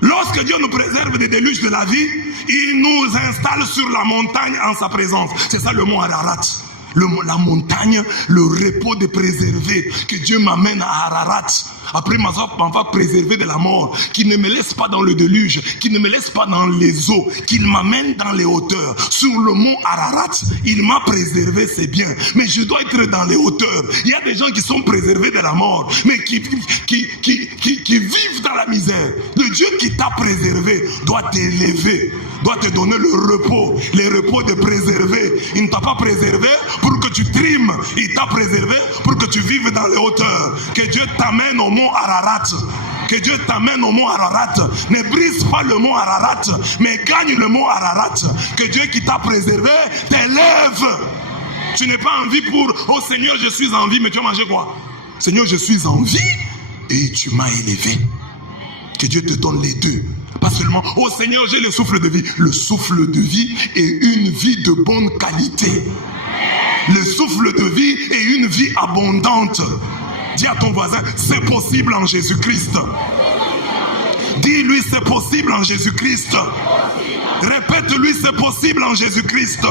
Lorsque Dieu nous préserve des déluges de la vie, il nous installe sur la montagne en sa présence. C'est ça le mot Ararat. la montagne, le repos de préserver, que Dieu m'amène à Ararat, après m'avoir préservé de la mort, qu'il ne me laisse pas dans le déluge, qu'il ne me laisse pas dans les eaux, qu'il m'amène dans les hauteurs. Sur le mont Ararat, il m'a préservé, c'est bien, mais je dois être dans les hauteurs. Il y a des gens qui sont préservés de la mort, mais qui vivent dans la misère. Le Dieu qui t'a préservé doit t'élever, doit te donner le repos de préserver. Il ne t'a pas préservé pour que tu trimes, il t'a préservé pour que tu vives dans les hauteurs. Que Dieu t'amène au mont Ararat. Que Dieu t'amène au mont Ararat. Ne brise pas le mont Ararat, mais gagne le mont Ararat. Que Dieu qui t'a préservé t'élève. Tu n'es pas en vie pour « Oh Seigneur, je suis en vie », mais tu as mangé quoi? Seigneur, je suis en vie et tu m'as élevé. Que Dieu te donne les deux. Pas seulement « Oh Seigneur, j'ai le souffle de vie ». Le souffle de vie est une vie de bonne qualité. Le souffle de vie est une vie abondante. Dis à ton voisin, c'est possible en Jésus-Christ. Dis-lui, c'est possible en Jésus-Christ. Répète-lui, c'est possible en Jésus-Christ.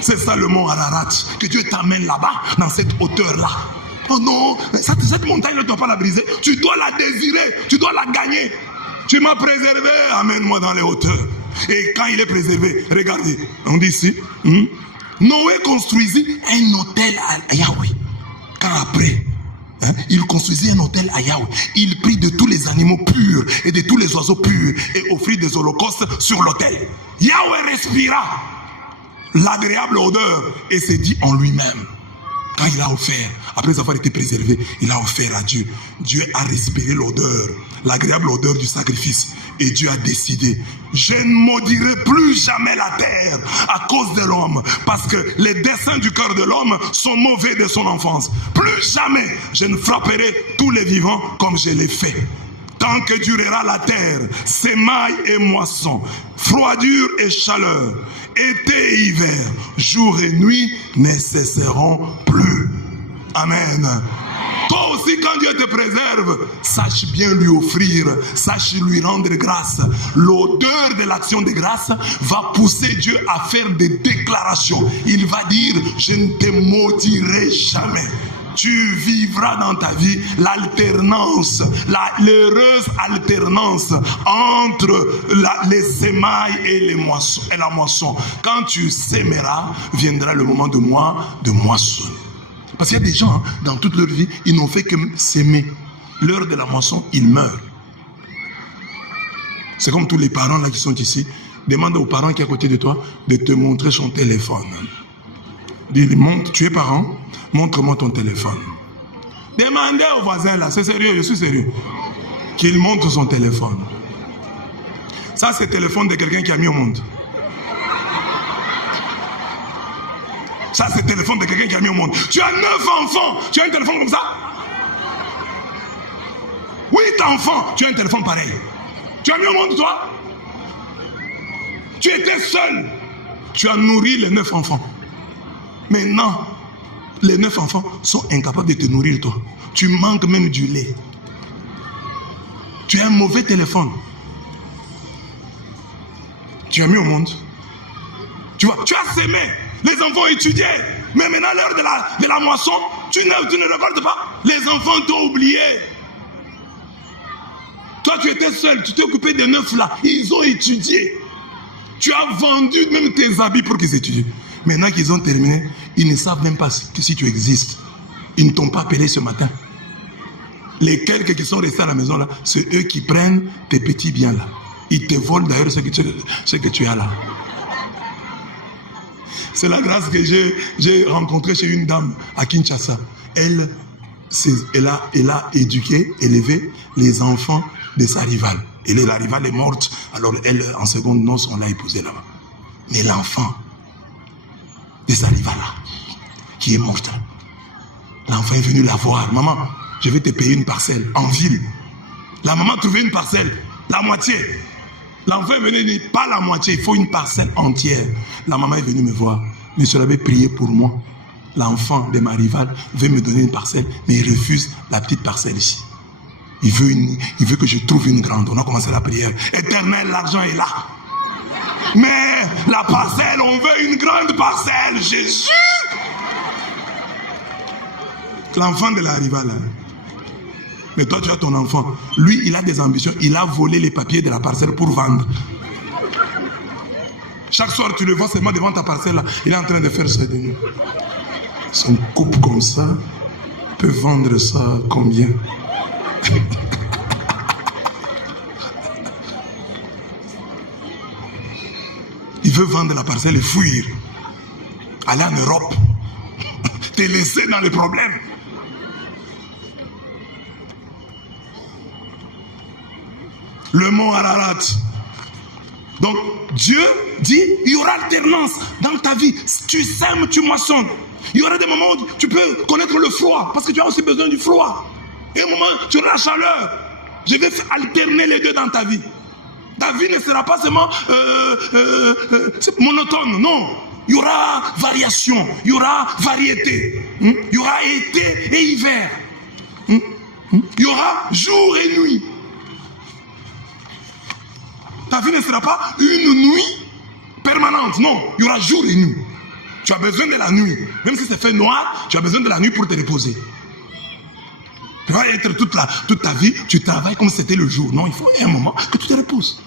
C'est ça le mont Ararat. Que Dieu t'amène là-bas, dans cette hauteur-là. Oh non, cette montagne ne doit pas la briser. Tu dois la désirer, tu dois la gagner. Tu m'as préservé, amène-moi dans les hauteurs. Et quand il est préservé, regardez, on dit ici, Noé construisit un hôtel à Yahweh. Quand après, il construisit un hôtel à Yahweh. Il prit de tous les animaux purs et de tous les oiseaux purs et offrit des holocaustes sur l'autel. Yahweh respira l'agréable odeur et s'est dit en lui-même. Quand il a offert, après avoir été préservé, il a offert à Dieu. Dieu a respiré l'odeur, l'agréable odeur du sacrifice. Et Dieu a décidé, je ne maudirai plus jamais la terre à cause de l'homme. Parce que les desseins du cœur de l'homme sont mauvais de son enfance. Plus jamais je ne frapperai tous les vivants comme je l'ai fait. Tant que durera la terre, sémailles et moissons, froidure et chaleur, été et hiver, jour et nuit ne cesseront plus. Amen. Toi aussi, quand Dieu te préserve, sache bien lui offrir, sache lui rendre grâce. L'odeur de l'action de grâce va pousser Dieu à faire des déclarations. Il va dire, je ne te maudirai jamais. Tu vivras dans ta vie l'alternance, l'heureuse alternance entre les sémailles et les moissons, et la moisson. Quand tu sèmeras, viendra le moment de moissonner. Parce qu'il y a des gens, dans toute leur vie, ils n'ont fait que s'aimer. L'heure de la moisson, ils meurent. C'est comme tous les parents là qui sont ici. Demande aux parents qui sont à côté de toi de te montrer son téléphone. Dis, tu es parent, montre-moi ton téléphone. Demandez au voisin là, c'est sérieux, je suis sérieux. Qu'il montre son téléphone. Ça, c'est le téléphone de quelqu'un qui a mis au monde. Ça, c'est le téléphone de quelqu'un qui a mis au monde. Tu as 9 enfants, tu as un téléphone comme ça? 8 enfants, tu as un téléphone pareil. Tu as mis au monde, toi? Tu étais seul. Tu as nourri les 9 enfants. Maintenant, les 9 enfants sont incapables de te nourrir, toi. Tu manques même du lait. Tu as un mauvais téléphone. Tu as mis au monde. Tu vois, tu as sémé. Les enfants étudiaient. Mais maintenant, l'heure de la moisson, tu ne regardes pas. Les enfants t'ont oublié. Toi, tu étais seul. Tu t'es occupé des 9 là. Ils ont étudié. Tu as vendu même tes habits pour qu'ils étudient. Maintenant qu'ils ont terminé, ils ne savent même pas si tu existes. Ils ne t'ont pas appelé ce matin. Les quelques qui sont restés à la maison là, c'est eux qui prennent tes petits biens là. Ils te volent d'ailleurs ce que tu as là. C'est la grâce que j'ai rencontrée chez une dame à Kinshasa. Elle a éduqué, élevé les enfants de sa rivale. Et la rivale est morte, alors elle, en seconde noce, on l'a épousée là-bas. Mais l'enfant de sa rivale là, qui est morte, l'enfant est venu la voir. Maman, je vais te payer une parcelle en ville. La maman a trouvé une parcelle, la moitié. L'enfant est venu dire, pas la moitié, il faut une parcelle entière. La maman est venue me voir. Monsieur l'avait prié pour moi. L'enfant de ma rivale veut me donner une parcelle, mais il refuse la petite parcelle ici. Il veut que je trouve une grande. On a commencé la prière. Éternel, l'argent est là. Mais la parcelle, on veut une grande parcelle. Jésus! L'enfant de la rivale. Mais toi, tu as ton enfant. Lui, il a des ambitions. Il a volé les papiers de la parcelle pour vendre. Chaque soir, tu le vois seulement devant ta parcelle là. Il est en train de faire ça. Son couple comme ça peut vendre ça combien? Il veut vendre la parcelle et fuir. Aller en Europe. Te laisser dans les problèmes. Le mont Ararat. Donc, Dieu dit, il y aura alternance dans ta vie. Si tu sèmes, tu moissonnes. Il y aura des moments où tu peux connaître le froid, parce que tu as aussi besoin du froid. Et un moment, tu auras la chaleur. Je vais alterner les deux dans ta vie. Ta vie ne sera pas seulement monotone, non. Il y aura variation, il y aura variété. Il y aura été et hiver. Il y aura jour et nuit. Ta vie ne sera pas une nuit permanente, non. Il y aura jour et nuit. Tu as besoin de la nuit. Même si c'est fait noir, tu as besoin de la nuit pour te reposer. Tu vas être toute ta vie, tu travailles comme si c'était le jour. Non, il faut un moment que tu te reposes.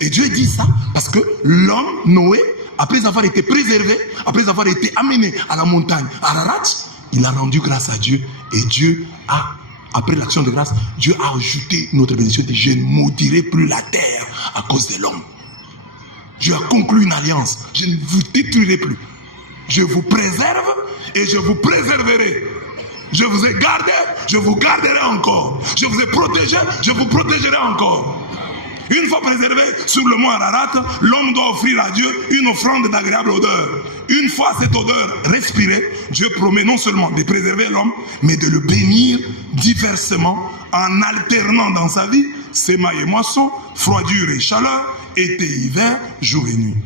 Et Dieu dit ça parce que l'homme, Noé, après avoir été préservé, après avoir été amené à la montagne Ararat, il a rendu grâce à Dieu. Et Dieu a, après l'action de grâce, Dieu a ajouté notre bénédiction. Il dit, je ne maudirai plus la terre à cause de l'homme. Dieu a conclu une alliance. Je ne vous détruirai plus. Je vous préserve et je vous préserverai. Je vous ai gardé, je vous garderai encore. Je vous ai protégé, je vous protégerai encore. Une fois préservé sur le mont Ararat, l'homme doit offrir à Dieu une offrande d'agréable odeur. Une fois cette odeur respirée, Dieu promet non seulement de préserver l'homme, mais de le bénir diversement en alternant dans sa vie semailles et moissons, froidure et chaleur, été, hiver, jour et nuit.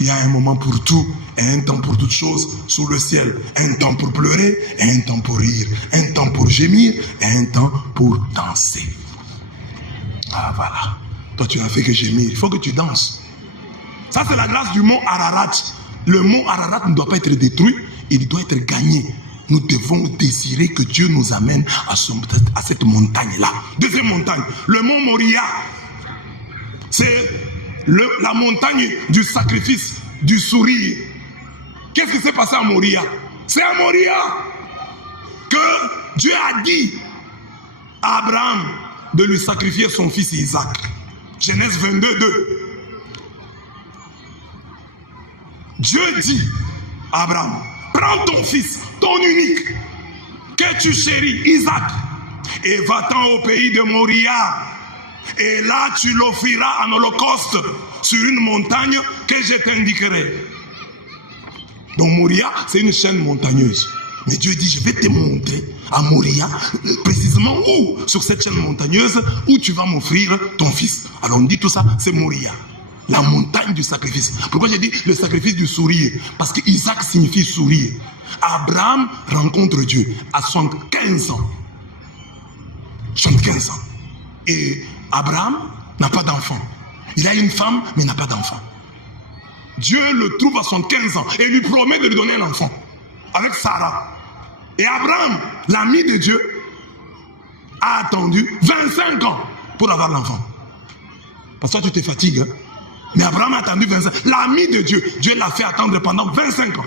Il y a un moment pour tout et un temps pour toutes choses sous le ciel. Un temps pour pleurer et un temps pour rire. Un temps pour gémir et un temps pour danser. Ah voilà. Toi tu n'as fait que gémir. Il faut que tu danses. Ça c'est la grâce du mont Ararat. Le mont Ararat ne doit pas être détruit. Il doit être gagné. Nous devons désirer que Dieu nous amène à cette montagne-là. Deuxième montagne, le mont Moria. C'est la montagne du sacrifice, du sourire. Qu'est-ce qui s'est passé à Moria? C'est à Moria que Dieu a dit à Abraham de lui sacrifier son fils Isaac. Genèse 22, 2. Dieu dit à Abraham, prends ton fils, ton unique, que tu chéris, Isaac, et va-t'en au pays de Moria. Et là, tu l'offriras en holocauste sur une montagne que je t'indiquerai. Donc Moria, c'est une chaîne montagneuse. Mais Dieu dit, je vais te montrer à Moria, précisément où, sur cette chaîne montagneuse, où tu vas m'offrir ton fils. Alors on dit tout ça, c'est Moria. La montagne du sacrifice. Pourquoi j'ai dit le sacrifice du sourire? Parce que Isaac signifie sourire. Abraham rencontre Dieu à 75 ans. 75 ans. Et Abraham n'a pas d'enfant. Il a une femme, mais il n'a pas d'enfant. Dieu le trouve à 75 ans et lui promet de lui donner un enfant. Avec Sarah. Et Abraham, l'ami de Dieu, a attendu 25 ans pour avoir l'enfant. Parce que toi, tu te fatigues. Hein? Mais Abraham a attendu 25 ans. L'ami de Dieu, Dieu l'a fait attendre pendant 25 ans.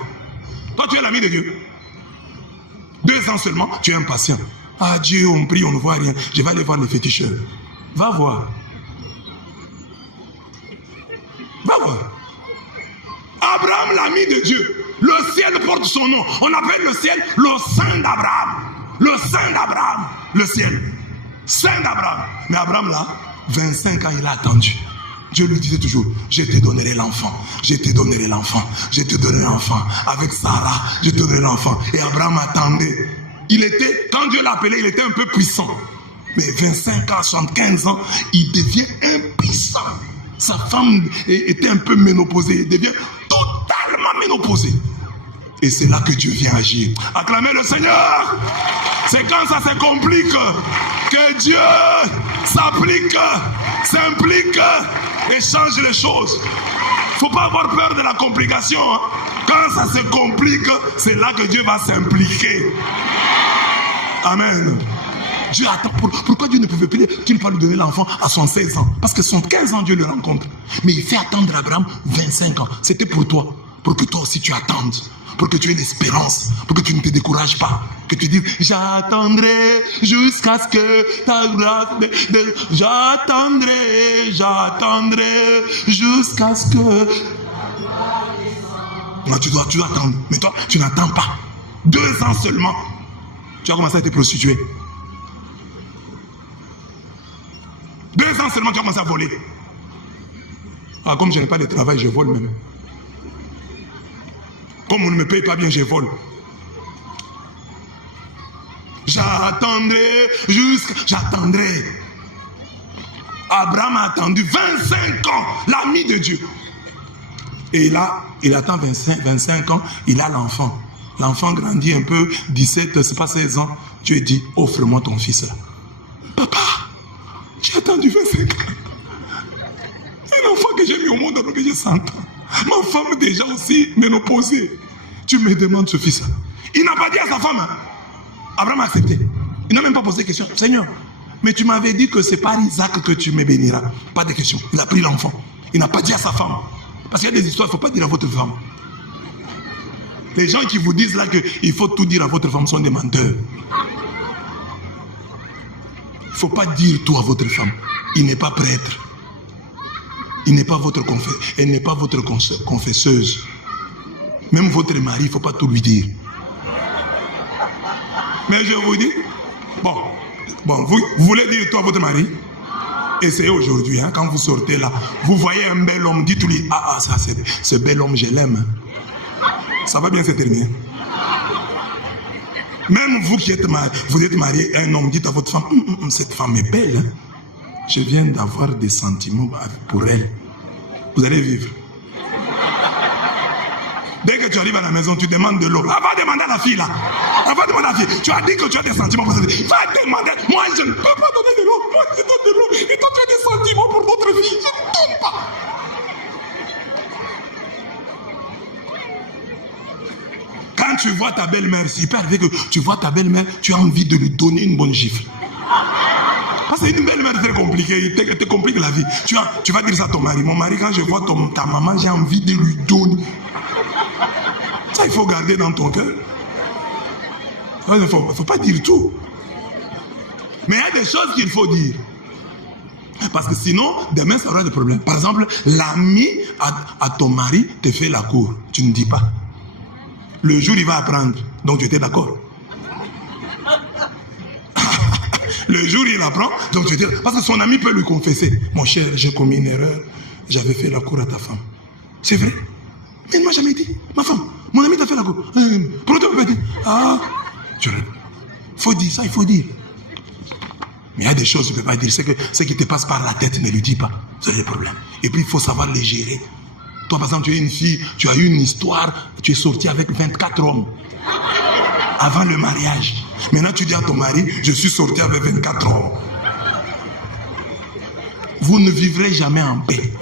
Toi, tu es l'ami de Dieu. 2 ans seulement, tu es impatient. Ah Dieu, on prie, on ne voit rien. Je vais aller voir les féticheurs. Va voir. Va voir. Abraham, l'ami de Dieu. Le ciel porte son nom. On appelle le ciel le Saint d'Abraham. Le Saint d'Abraham. Le ciel. Saint d'Abraham. Mais Abraham là, 25 ans, il a attendu. Dieu lui disait toujours, je te donnerai l'enfant. Je te donnerai l'enfant. Je te donnerai l'enfant. Avec Sarah, je te donnerai l'enfant. Et Abraham attendait. Quand Dieu l'appelait, il était un peu puissant. Mais 25 ans, 75 ans, il devient impuissant. Sa femme était un peu ménopausée. Il devient totalement ménopausée. Et c'est là que Dieu vient agir. Acclamez le Seigneur. C'est quand ça se complique que Dieu s'implique et change les choses. Il ne faut pas avoir peur de la complication. Hein. Quand ça se complique, c'est là que Dieu va s'impliquer. Amen. Dieu attend. Pourquoi Dieu ne pouvait plus pas lui donner l'enfant à son 16 ans? Parce que son 15 ans, Dieu le rencontre. Mais il fait attendre Abraham 25 ans. C'était pour toi. Pour que toi aussi tu attendes. Pour que tu aies l'espérance. Pour que tu ne te décourages pas. Que tu dises, j'attendrai jusqu'à ce que ta grâce... J'attendrai jusqu'à ce que... Non, tu dois attendre. Mais toi, tu n'attends pas. 2 ans seulement. Tu as commencé à te prostituer. 2 ans seulement, tu as commencé à voler. Ah, comme je n'ai pas de travail, je vole même. Comme on ne me paye pas bien, je vole. J'attendrai. Abraham a attendu 25 ans, l'ami de Dieu. Et là, il attend 25 ans, il a l'enfant. L'enfant grandit un peu, 17, c'est pas 16 ans. Dieu dit, offre-moi ton fils. Papa, j'ai attendu 25 ans. Un enfant que j'ai mis au monde alors que j'ai 100 ans. Ma femme déjà aussi ménopausée. Tu me demandes ce fils. Il n'a pas dit à sa femme. Abraham a accepté. Il n'a même pas posé de question. Seigneur, mais tu m'avais dit que c'est par Isaac que tu me béniras. Pas de question. Il a pris l'enfant. Il n'a pas dit à sa femme. Parce qu'il y a des histoires, il ne faut pas dire à votre femme. Les gens qui vous disent là qu'il faut tout dire à votre femme sont des menteurs. Il ne faut pas dire tout à votre femme. Il n'est pas prêtre. Il n'est pas votre confesseur. Elle n'est pas votre confesseuse. Même votre mari, il ne faut pas tout lui dire. Mais je vous dis, bon, vous voulez dire tout à votre mari? Essayez aujourd'hui, hein, quand vous sortez là, vous voyez un bel homme, dites-lui, ah, ça, ce bel homme, je l'aime. Ça va bien se terminer. Même vous qui êtes marié, un homme, dites à votre femme, cette femme est belle. Hein. Je viens d'avoir des sentiments pour elle. Vous allez vivre. Dès que tu arrives à la maison, tu demandes de l'eau. Va demander à la fille là. Va demander à la fille. Tu as dit que tu as des sentiments pour cette fille. Va demander. Moi, je ne peux pas donner de l'eau. Moi, je donne de l'eau. Et toi, tu as des sentiments pour d'autres filles. Je ne donne pas. Quand tu vois ta belle-mère, super, avec que tu vois ta belle-mère, tu as envie de lui donner une bonne gifle. Parce que une belle-mère très compliquée, il te complique la vie. Tu vas dire ça à ton mari. Mon mari, quand je vois ta maman, j'ai envie de lui donner. Ça, il faut garder dans ton cœur. Il ne faut pas dire tout. Mais il y a des choses qu'il faut dire. Parce que sinon, demain, ça aura des problèmes. Par exemple, l'ami à ton mari te fait la cour. Tu ne dis pas. Le jour, il va apprendre. Donc, tu étais d'accord. Le jour, il apprend. Donc, tu étais d'accord. Parce que son ami peut lui confesser. Mon cher, j'ai commis une erreur. J'avais fait la cour à ta femme. C'est vrai. Mais il ne m'a jamais dit. Ma femme, mon ami t'a fait la cour. Pourquoi tu ne peux pas dire? Ah, il faut dire ça, il faut dire. Mais il y a des choses que tu ne peux pas dire. Ce qui te passe par la tête, ne lui dis pas. C'est le problème. Et puis, il faut savoir les gérer. Toi, par exemple, tu es une fille, tu as eu une histoire, tu es sorti avec 24 hommes. Avant le mariage. Maintenant, tu dis à ton mari, je suis sorti avec 24 hommes. Vous ne vivrez jamais en paix.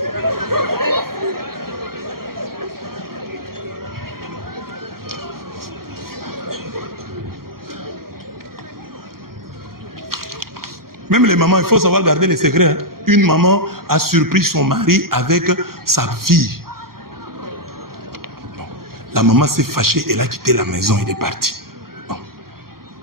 Même les mamans, il faut savoir garder les secrets. Hein. Une maman a surpris son mari avec sa fille. Bon. La maman s'est fâchée, elle a quitté la maison, elle est partie. Bon.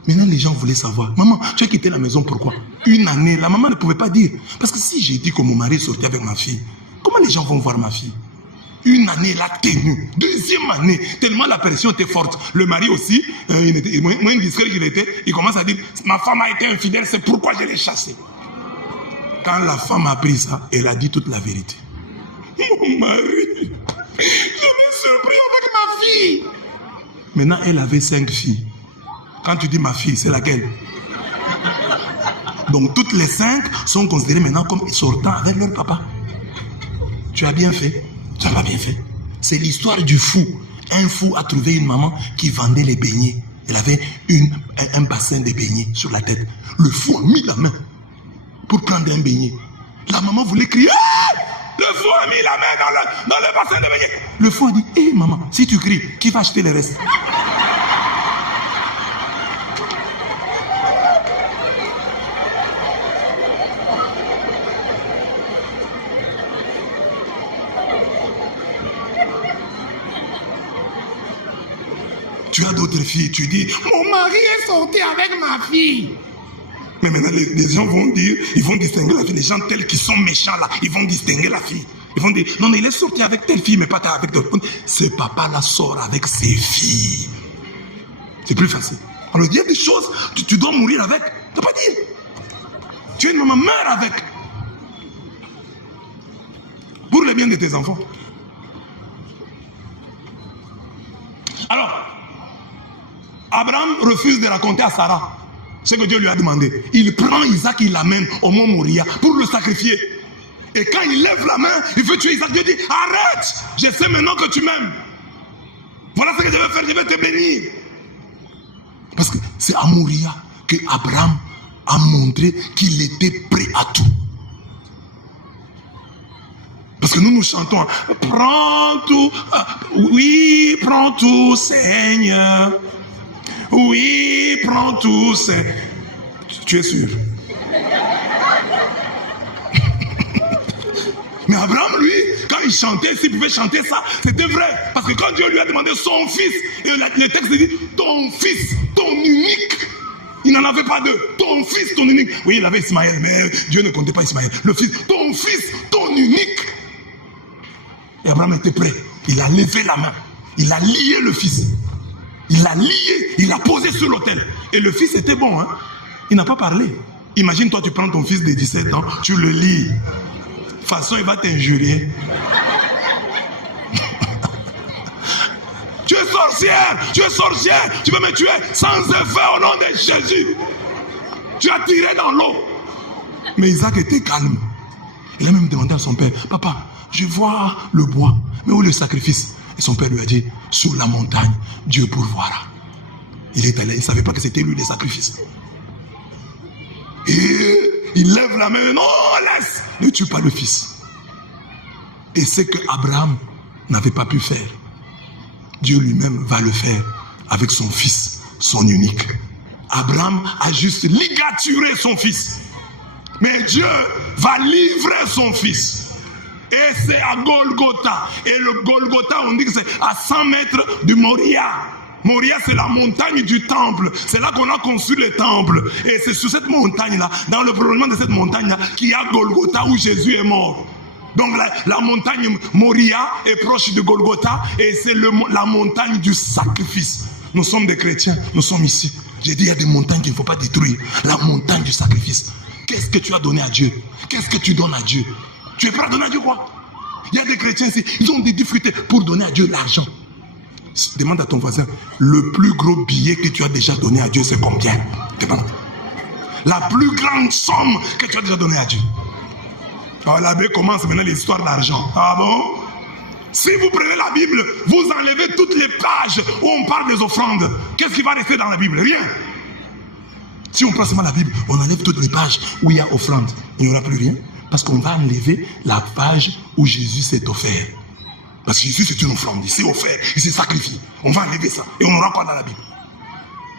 Maintenant, les gens voulaient savoir, maman, tu as quitté la maison, pourquoi? Une année, la maman ne pouvait pas dire. Parce que si j'ai dit que mon mari sortait avec ma fille, comment les gens vont voir ma fille? Une année, elle a tenu. Deuxième année, tellement la pression était forte. Le mari aussi, il était moins discret qu'il était, il commence à dire, ma femme a été infidèle, c'est pourquoi je l'ai chassée. Quand la femme a appris ça, elle a dit toute la vérité. Mon mari, je m'ai surpris avec ma fille. Maintenant, elle avait 5 filles. Quand tu dis ma fille, c'est laquelle? Donc toutes les 5 sont considérées maintenant comme sortant avec leur papa. Tu as bien fait. Tu n'as pas bien fait. C'est l'histoire du fou. Un fou a trouvé une maman qui vendait les beignets. Elle avait un bassin de beignets sur la tête. Le fou a mis la main pour prendre un beignet. La maman voulait crier. Le fou a mis la main dans le bassin de beignet. Le fou a dit, hé maman, si tu cries, qui va acheter le reste? Tu as d'autres filles, tu dis, mon mari est sorti avec ma fille. Mais maintenant, les gens vont dire, ils vont distinguer la fille. Les gens tels qui sont méchants là, ils vont distinguer la fille. Ils vont dire, non, il est sorti avec telle fille, mais pas avec d'autres. Ce papa-là sort avec ses filles. C'est plus facile. Alors, il y a des choses, tu dois mourir avec. Tu ne peux pas dire. Tu es une maman, meurs avec. Pour le bien de tes enfants. Alors, Abraham refuse de raconter à Sarah ce que Dieu lui a demandé. Il prend Isaac, il l'amène au mont Moria pour le sacrifier. Et quand il lève la main, il veut tuer Isaac. Dieu dit, arrête, je sais maintenant que tu m'aimes. Voilà ce que je vais faire, je vais te bénir. Parce que c'est à Moria que Abraham a montré qu'il était prêt à tout. Parce que nous chantons, prends tout, oui, prends tout, Seigneur. Oui, prends tout, Seigneur. Tu es sûr? Mais Abraham, lui, quand il chantait, s'il pouvait chanter ça, c'était vrai. Parce que quand Dieu lui a demandé son fils, et le texte dit, ton fils, ton unique. Il n'en avait pas deux. Ton fils, ton unique. Oui, il avait Ismaël, mais Dieu ne comptait pas Ismaël. Le fils, ton fils, ton unique. Et Abraham était prêt. Il a levé la main. Il a lié le fils. Il l'a lié. Il l'a posé sur l'autel. Et le fils était bon. Hein? Il n'a pas parlé. Imagine, toi, tu prends ton fils de 17 ans, tu le lies. De toute façon, il va t'injurier. Tu es sorcière, tu veux me tuer sans effet au nom de Jésus. Tu as tiré dans l'eau. Mais Isaac était calme. Il a même demandé à son père, papa, je vois le bois, mais où le sacrifice? Et son père lui a dit, sur la montagne, Dieu pourvoira. Il est allé, il ne savait pas que c'était lui le sacrifice. Et il lève la main, non, laisse, ne tue pas le fils. Et c'est que Abraham n'avait pas pu faire. Dieu lui-même va le faire avec son fils, son unique. Abraham a juste ligaturé son fils. Mais Dieu va livrer son fils. Et c'est à Golgotha. Et le Golgotha, on dit que c'est à 100 mètres du Moria. Moria, c'est la montagne du temple. C'est là qu'on a construit le temple. Et c'est sur cette montagne-là, dans le prolongement de cette montagne-là, qu'il y a Golgotha où Jésus est mort. Donc la montagne Moria est proche de Golgotha et c'est la montagne du sacrifice. Nous sommes des chrétiens, nous sommes ici. J'ai dit, il y a des montagnes qu'il ne faut pas détruire. La montagne du sacrifice. Qu'est-ce que tu as donné à Dieu? Qu'est-ce que tu donnes à Dieu? Tu es prêt à donner à Dieu quoi? Il y a des chrétiens ici, ils ont des difficultés pour donner à Dieu l'argent. Demande à ton voisin, le plus gros billet que tu as déjà donné à Dieu, c'est combien? Demande. La plus grande somme que tu as déjà donnée à Dieu. Alors l'abbé commence maintenant l'histoire d'argent. Ah bon? Si vous prenez la Bible, vous enlevez toutes les pages où on parle des offrandes. Qu'est-ce qui va rester dans la Bible? Rien. Si on prend seulement la Bible, on enlève toutes les pages où il y a offrande. Il n'y aura plus rien. Parce qu'on va enlever la page où Jésus s'est offert. Parce que Jésus c'est une offrande, il s'est offert, il s'est sacrifié. On va enlever ça et on aura quoi dans la Bible?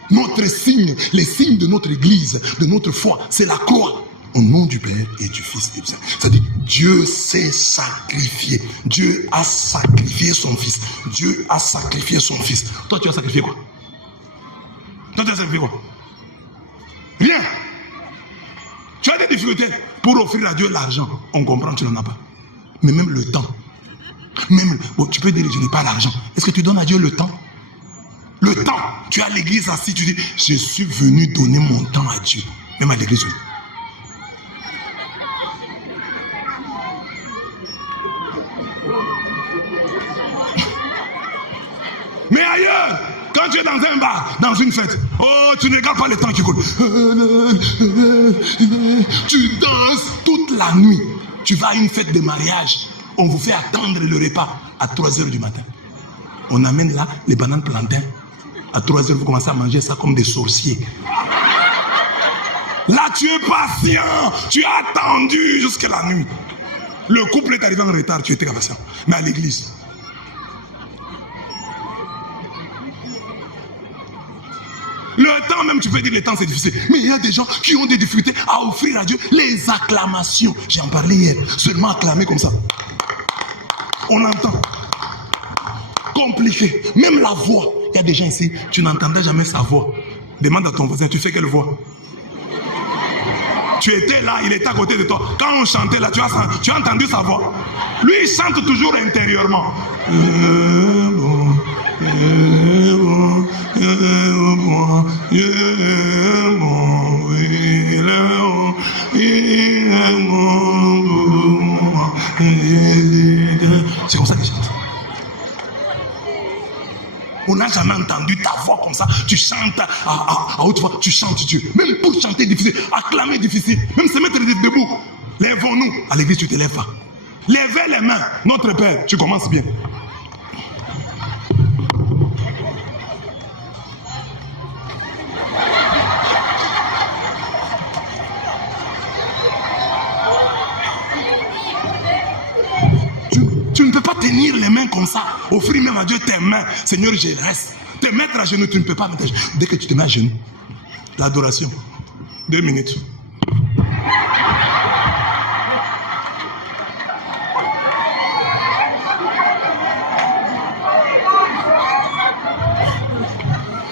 Notre signe, les signes de notre église, de notre foi, c'est la croix. Au nom du Père et du Fils et du Saint. C'est-à-dire, Dieu s'est sacrifié. Dieu a sacrifié son Fils. Dieu a sacrifié son Fils. Toi, tu as sacrifié quoi? Toi, tu as sacrifié quoi? Rien. Tu as des difficultés pour offrir à Dieu l'argent. On comprend, tu n'en as pas. Mais même le temps. Même, bon, tu peux dire, je n'ai pas l'argent. Est-ce que tu donnes à Dieu le temps? Le temps. Tu es à l'église assis, tu dis, je suis venu donner mon temps à Dieu. Même à l'église. Mais ailleurs, quand tu es dans un bar, dans une fête, oh, tu ne regardes pas le temps qui coule. Tu danses toute la nuit. Tu vas à une fête de mariage. On vous fait attendre le repas à 3h du matin. On amène là les bananes plantains. À 3h, vous commencez à manger ça comme des sorciers. Là, tu es patient. Tu as attendu jusqu'à la nuit. Le couple est arrivé en retard, tu étais capable. Mais à l'église. Le temps même, tu peux dire le temps c'est difficile. Mais il y a des gens qui ont des difficultés à offrir à Dieu les acclamations. J'en parlais hier. Seulement acclamer comme ça. On entend. Compliqué. Même la voix. Il y a des gens ici, tu n'entendais jamais sa voix. Demande à ton voisin, tu fais quelle voix? Tu étais là, il était à côté de toi. Quand on chantait là, tu as entendu sa voix. Lui, il chante toujours intérieurement. C'est comme ça qu'il chante. On n'a jamais entendu ta voix comme ça. Tu chantes à haute voix, tu chantes Dieu. Même pour chanter difficile, acclamer difficile, même se mettre debout. Lèvons-nous. À l'église, tu te lèves pas. Lèvez les mains. Notre Père, tu commences bien. Tu ne peux pas tenir les mains comme ça, offrir même à Dieu tes mains. Seigneur, je reste. Te mettre à genoux, tu ne peux pas mettre à genoux. Dès que tu te mets à genoux, l'adoration. 2 minutes.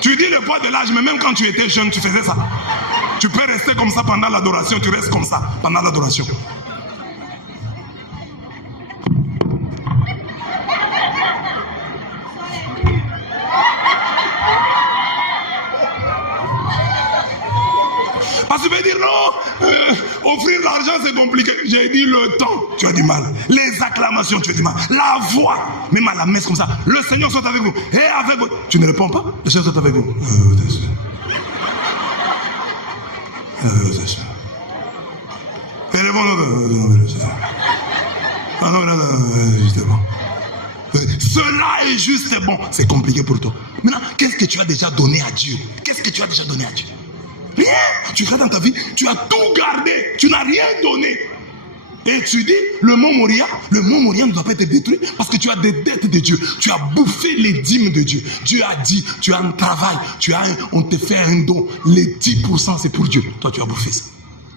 Tu dis le poids de l'âge, mais même quand tu étais jeune, tu faisais ça. Tu peux rester comme ça pendant l'adoration, tu restes comme ça pendant l'adoration. Parce que tu veux dire non, offrir l'argent c'est compliqué. J'ai dit le temps, tu as du mal. Les acclamations, tu as du mal. La voix, même à la messe comme ça. Le Seigneur soit avec vous. Et avec vous. Tu ne réponds pas, le Seigneur soit avec vous. Cela est juste et bon. C'est compliqué pour toi. Maintenant, qu'est-ce que tu as déjà donné à Dieu? Qu'est-ce que tu as déjà donné à Dieu? Rien. Tu regardes dans ta vie, tu as tout gardé, tu n'as rien donné. Et tu dis, le mont Moria ne doit pas être détruit parce que tu as des dettes de Dieu. Tu as bouffé les dîmes de Dieu. Dieu a dit, tu as un travail, on te fait un don. Les 10% c'est pour Dieu. Toi, tu as bouffé ça.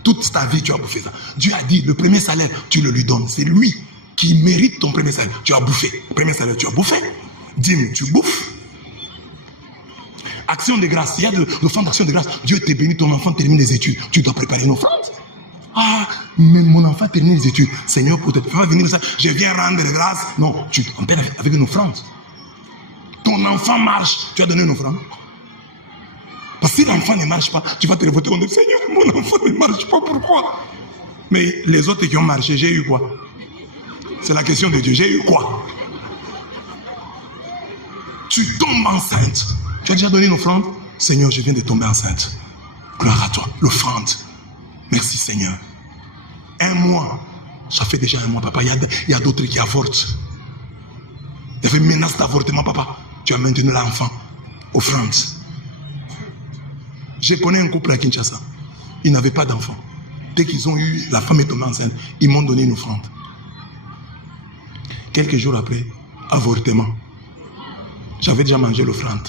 Toute ta vie, tu as bouffé ça. Dieu a dit, le premier salaire, tu le lui donnes. C'est lui qui mérite ton premier salaire. Tu as bouffé. Premier salaire, tu as bouffé. Dîme, tu bouffes. Action de grâce, il y a l'offrande d'action de grâce. Dieu te bénit, ton enfant termine les études. Tu dois préparer une offrande. Ah, mais mon enfant termine les études. Seigneur, peut-être, tu peux pas venir ça. Je viens rendre grâce. Non, tu en peine avec une offrande. Ton enfant marche, tu as donné une offrande. Parce que si l'enfant ne marche pas, tu vas te révolter contre Seigneur, mon enfant ne marche pas, pourquoi? Mais les autres qui ont marché, j'ai eu quoi? C'est la question de Dieu, j'ai eu quoi? Tu tombes enceinte. Tu as déjà donné une offrande? Seigneur, je viens de tomber enceinte. Gloire à toi, l'offrande. Merci Seigneur. 1 mois. Ça fait déjà 1 mois, papa. Il y a d'autres qui avortent. Il y avait une menace d'avortement, papa. Tu as maintenu l'enfant. Offrande. J'ai connu un couple à Kinshasa. Ils n'avaient pas d'enfant. Dès qu'ils ont eu, la femme est tombée enceinte, ils m'ont donné une offrande. Quelques jours après, avortement. J'avais déjà mangé l'offrande.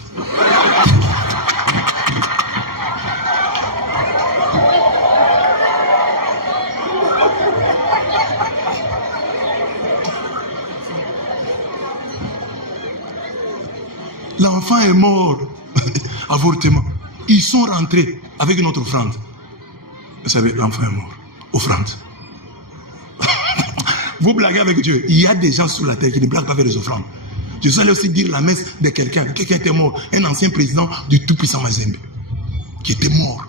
L'enfant est mort. Avortement. Ils sont rentrés avec une autre offrande. Vous savez, l'enfant est mort. Offrande. Vous blaguez avec Dieu. Il y a des gens sur la terre qui ne blaguent pas avec les offrandes. Je suis allé aussi dire la messe de quelqu'un. Quelqu'un était mort. Un ancien président du tout-puissant Mazembe. Qui était mort.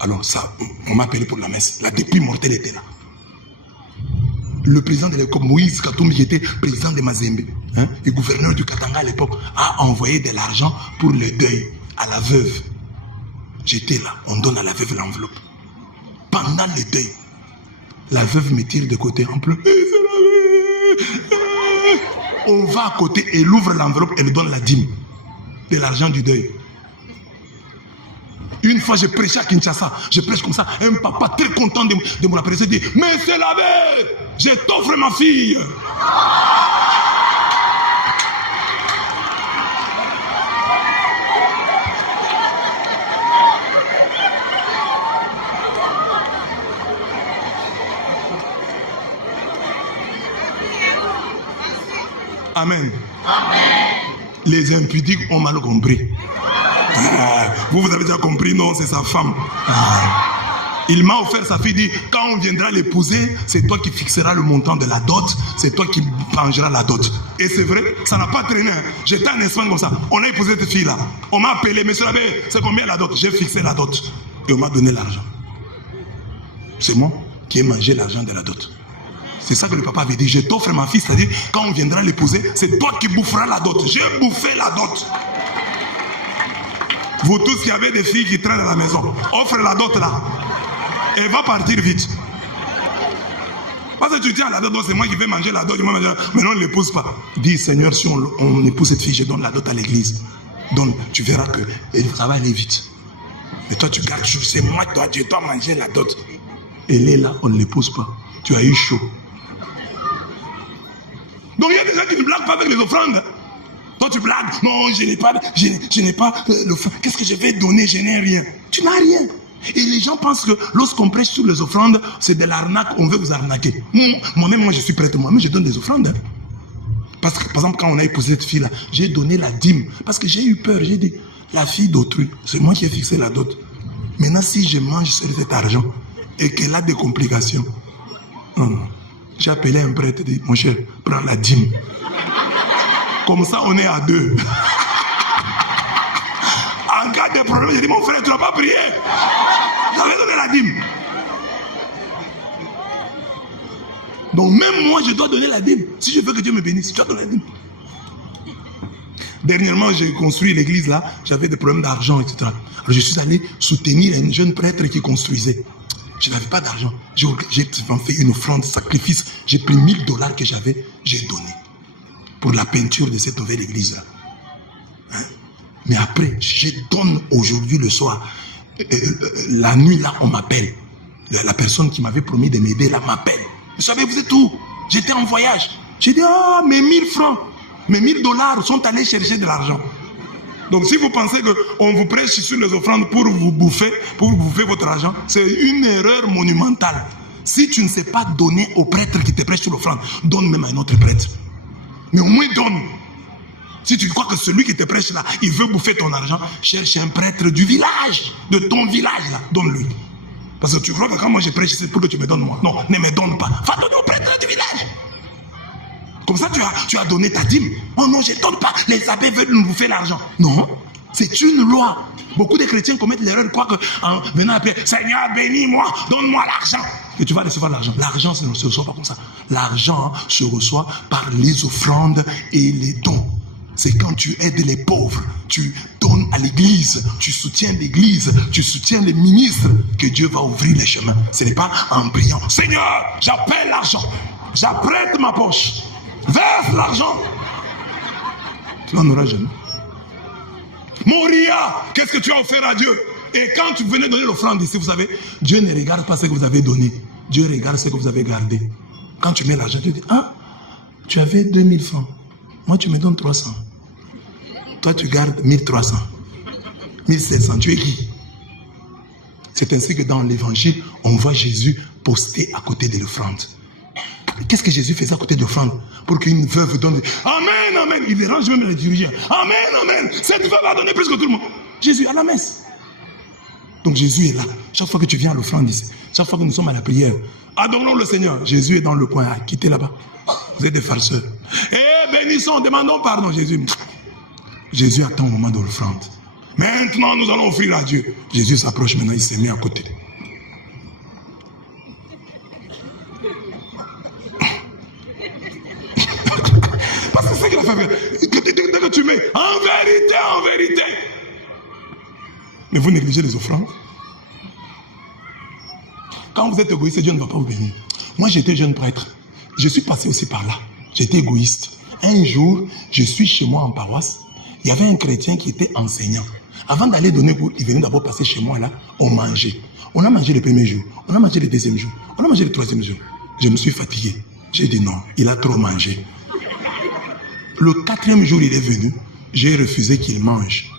Alors ça, on m'a appelé pour la messe. La dépouille mortelle était là. Le président de l'époque, Moïse Katumbi, qui était président de Mazembe, et gouverneur du Katanga à l'époque, a envoyé de l'argent pour le deuil à la veuve. J'étais là. On donne à la veuve l'enveloppe. Pendant le deuil, la veuve me tire de côté en pleurant. On va à côté, elle ouvre l'enveloppe, elle donne la dîme de l'argent du deuil. Une fois, j'ai prêché à Kinshasa. Je prêche comme ça. Un papa très content de mon apprécier dit, mais c'est l'abbé, je t'offre ma fille. Amen. Les impudiques ont mal compris. Vous avez déjà compris, non, c'est sa femme. Il m'a offert sa fille, dit, quand on viendra l'épouser, c'est toi qui fixeras le montant de la dot, c'est toi qui pengeras la dot. Et c'est vrai, ça n'a pas traîné. J'étais en Espagne comme ça, on a épousé cette fille-là. On m'a appelé, monsieur l'abbé, c'est combien la dot? J'ai fixé la dot. Et on m'a donné l'argent. C'est moi qui ai mangé l'argent de la dot. C'est ça que le papa avait dit, je t'offre ma fille, c'est-à-dire, quand on viendra l'épouser, c'est toi qui boufferas la dot. J'ai bouffé la dot. Vous tous qui avez des filles qui traînent à la maison, offre la dot là. Et va partir vite. Parce que tu tiens la dot, c'est moi qui vais manger la dot, mais non, on ne l'épouse pas. Dis, Seigneur, si on épouse cette fille, je donne la dot à l'église. Donc, tu verras que ça va aller vite. Mais toi, tu gardes chaud, c'est moi, toi, tu dois manger la dot. Elle est là, on ne l'épouse pas. Tu as eu chaud. Donc, il y a des gens qui ne blaguent pas avec les offrandes. Toi, tu blagues. Non, je n'ai pas l'offrande. Qu'est-ce que je vais donner? Je n'ai rien. Tu n'as rien. Et les gens pensent que lorsqu'on prêche sur les offrandes, c'est de l'arnaque, on veut vous arnaquer. Moi-même, moi, je suis prêtre, moi-même, je donne des offrandes. Parce que, par exemple, quand on a épousé cette fille-là, j'ai donné la dîme. Parce que j'ai eu peur, j'ai dit, la fille d'autrui, c'est moi qui ai fixé la dot. Maintenant, si je mange sur cet argent et qu'elle a des complications, non. J'ai appelé un prêtre et dit, mon cher, prends la dîme. Comme ça, on est à deux. En cas de problème, j'ai dit, mon frère, tu n'as pas prié. J'avais donné la dîme. Donc même moi, je dois donner la dîme. Si je veux que Dieu me bénisse, je dois donner la dîme. Dernièrement, j'ai construit l'église là. J'avais des problèmes d'argent, etc. Alors je suis allé soutenir un jeune prêtre qui construisait. Je n'avais pas d'argent. J'ai fait une offrande, sacrifice. J'ai pris $1000 que j'avais, j'ai donné. Pour la peinture de cette nouvelle église là. Hein? Mais après, je donne aujourd'hui le soir. La nuit là, on m'appelle. La personne qui m'avait promis de m'aider là m'appelle. Vous savez, vous êtes où? J'étais en voyage. J'ai dit, ah, mes 1000 francs, mes $1000 sont allés chercher de l'argent. Donc si vous pensez qu'on vous prêche sur les offrandes pour vous bouffer votre argent, c'est une erreur monumentale. Si tu ne sais pas donner au prêtre qui te prêche sur l'offrande, donne même à un autre prêtre. Mais au moins donne. Si tu crois que celui qui te prêche là, il veut bouffer ton argent, cherche un prêtre du village, de ton village là, donne-lui. Parce que tu crois que quand moi je prêche, c'est pour que tu me donnes moi. Non, ne me donne pas. Va donner au prêtre du village. Comme ça, tu as donné ta dîme. Oh non, je ne donne pas. Les abbés veulent nous bouffer l'argent. Non, c'est une loi. Beaucoup de chrétiens commettent l'erreur de croire qu'en venant après, Seigneur, bénis-moi, donne-moi l'argent. Et tu vas recevoir l'argent. L'argent, ça ne se reçoit pas comme ça. L'argent se reçoit par les offrandes et les dons. C'est quand tu aides les pauvres, tu donnes à l'église, tu soutiens l'église, tu soutiens les ministres, que Dieu va ouvrir les chemins. Ce n'est pas en priant, Seigneur, j'appelle l'argent, j'apprête ma poche, verse l'argent. Tu n'en auras jamais. Moria, qu'est-ce que tu as offert à Dieu? Et quand tu venais donner l'offrande ici, vous savez, Dieu ne regarde pas ce que vous avez donné, Dieu regarde ce que vous avez gardé. Quand tu mets l'argent, tu dis, ah, tu avais 2000 francs. Moi, tu me donnes 300. Toi, tu gardes 1300. 1700. Tu es qui? C'est ainsi que dans l'évangile, on voit Jésus posté à côté de l'offrande. Qu'est-ce que Jésus faisait à côté de l'offrande? Pour qu'une veuve donne. Amen, amen. Il dérange même les dirigeants. Amen, amen. Cette veuve va donner plus que tout le monde. Jésus à la messe. Donc Jésus est là. Chaque fois que tu viens à l'offrande ici, chaque fois que nous sommes à la prière, adorons le Seigneur. Jésus est dans le coin. Quittez là-bas. Vous êtes des farceurs. Eh, bénissons, demandons pardon, Jésus. Jésus attend au moment de l'offrande. Maintenant, nous allons offrir à Dieu. Jésus s'approche maintenant, il se met à côté. Parce que c'est ce qu'il a fait. Dès que tu mets, en vérité. Mais vous négligez les offrandes. Quand vous êtes égoïste, Dieu ne va pas vous bénir. Moi, j'étais jeune prêtre. Je suis passé aussi par là. J'étais égoïste. Un jour, je suis chez moi en paroisse Il y avait un chrétien qui était enseignant. Avant d'aller donner cours, il venait d'abord passer chez moi là, on mangeait. On a mangé le premier jour, on a mangé le deuxième jour, on a mangé le troisième jour. Je me suis fatigué. J'ai dit non, il a trop mangé. Le quatrième jour, il est venu, j'ai refusé qu'il mange.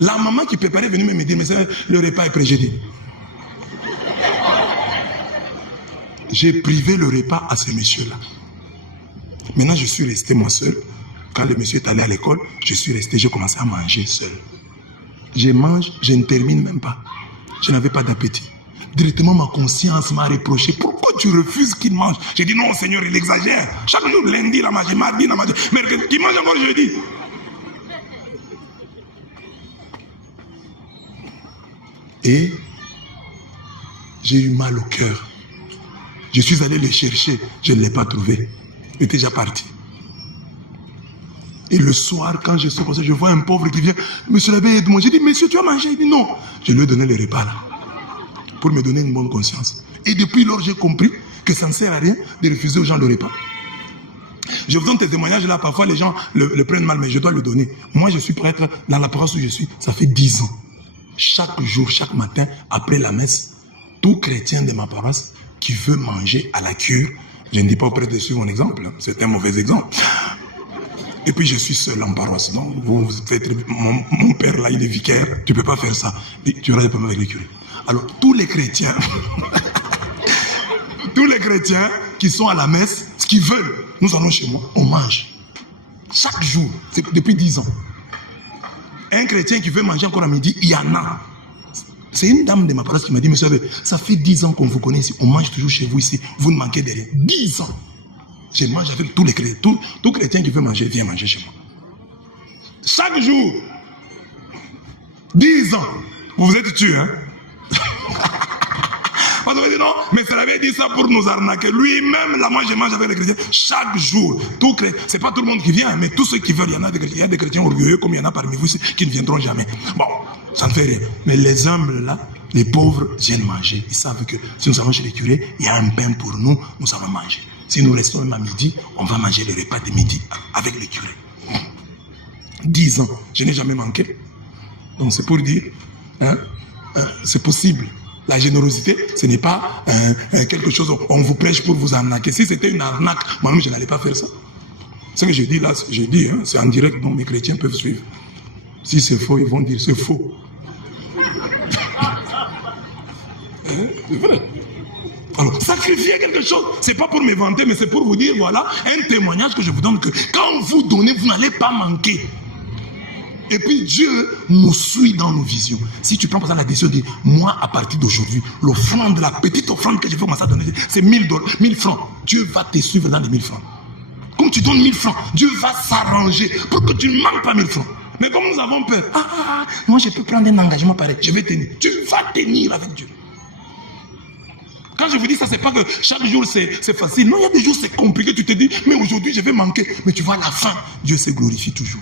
La maman qui préparait est venue me dire, mais le repas est prêt, j'ai dit. J'ai privé le repas à ce monsieur-là. Maintenant, je suis resté moi seul. Quand le monsieur est allé à l'école, je suis resté, j'ai commencé à manger seul. Je mange, je ne termine même pas. Je n'avais pas d'appétit. Directement, ma conscience m'a reproché. Pourquoi tu refuses qu'il mange? J'ai dit non, Seigneur, il exagère. Chaque jour, lundi, il a mangé, mardi, il a mangé, mercredi, il mange encore jeudi. Et j'ai eu mal au cœur. Je suis allé le chercher, je ne l'ai pas trouvé. Il était déjà parti. Et le soir, quand je suis comme ça, je vois un pauvre qui vient. Monsieur l'abbé, aide-moi. J'ai dit, monsieur, tu as mangé? Il dit non. Je lui ai donné le repas là, pour me donner une bonne conscience. Et depuis lors, j'ai compris que ça ne sert à rien de refuser aux gens le repas. Je vous donne tes témoignages là, parfois les gens le prennent mal, mais je dois le donner. Moi, je suis prêtre dans la paroisse où je suis, ça fait 10 ans. Chaque jour, chaque matin, après la messe, tout chrétien de ma paroisse qui veut manger à la cure, je ne dis pas au prêtre de suivre mon exemple, c'est un mauvais exemple. Et puis je suis seul en paroisse. Donc vous faites, mon père là, il est vicaire, tu ne peux pas faire ça. Tu auras des problèmes avec les curés. Alors tous les chrétiens, tous les chrétiens qui sont à la messe, ce qu'ils veulent, nous allons chez moi, on mange. Chaque jour, c'est depuis 10 ans. Un chrétien qui veut manger encore à midi, il y en a. C'est une dame de ma paroisse qui m'a dit, monsieur, ça fait 10 ans qu'on vous connaît ici, on mange toujours chez vous ici, vous ne manquez de rien. 10 ans. Je mange avec tous les chrétiens. Tout chrétien qui veut manger, vient manger chez moi. Chaque jour. 10 ans. Vous vous êtes tués, hein? On va dire non, mais ça avait dit ça pour nous arnaquer. Lui-même, là, moi, je mange avec les chrétiens chaque jour. C'est pas tout le monde qui vient, mais tous ceux qui veulent, il y en a des chrétiens. Il y a des chrétiens orgueilleux, comme il y en a parmi vous qui ne viendront jamais. Bon, ça ne fait rien. Mais les humbles, là, les pauvres, viennent manger. Ils savent que si nous allons chez les curés, il y a un pain pour nous, nous allons manger. Si nous restons même à midi, on va manger le repas de midi avec les curés. 10 ans, je n'ai jamais manqué. Donc c'est pour dire, hein, c'est possible. La générosité, ce n'est pas quelque chose, on vous prêche pour vous arnaquer. Si c'était une arnaque, moi-même je n'allais pas faire ça. Ce que je dis là, je dis, hein, c'est en direct, donc mes chrétiens peuvent suivre. Si c'est faux, ils vont dire c'est faux. Hein, c'est vrai. Alors, sacrifier quelque chose, c'est pas pour me vanter, mais c'est pour vous dire, voilà, un témoignage que je vous donne, que quand vous donnez, vous n'allez pas manquer. Et puis Dieu nous suit dans nos visions. Si tu prends par exemple la décision de dire, moi à partir d'aujourd'hui, l'offrande, la petite offrande que je vais commencer à donner, c'est 1000 francs. Dieu va te suivre dans les 1000 francs. Comme tu donnes 1000 francs, Dieu va s'arranger pour que tu ne manques pas 1000 francs. Mais comme nous avons peur, moi je peux prendre un engagement pareil, je vais tenir. Tu vas tenir avec Dieu. Quand je vous dis ça, c'est pas que chaque jour c'est facile. Non, il y a des jours c'est compliqué. Tu te dis, mais aujourd'hui je vais manquer. Mais tu vois, à la fin, Dieu se glorifie toujours.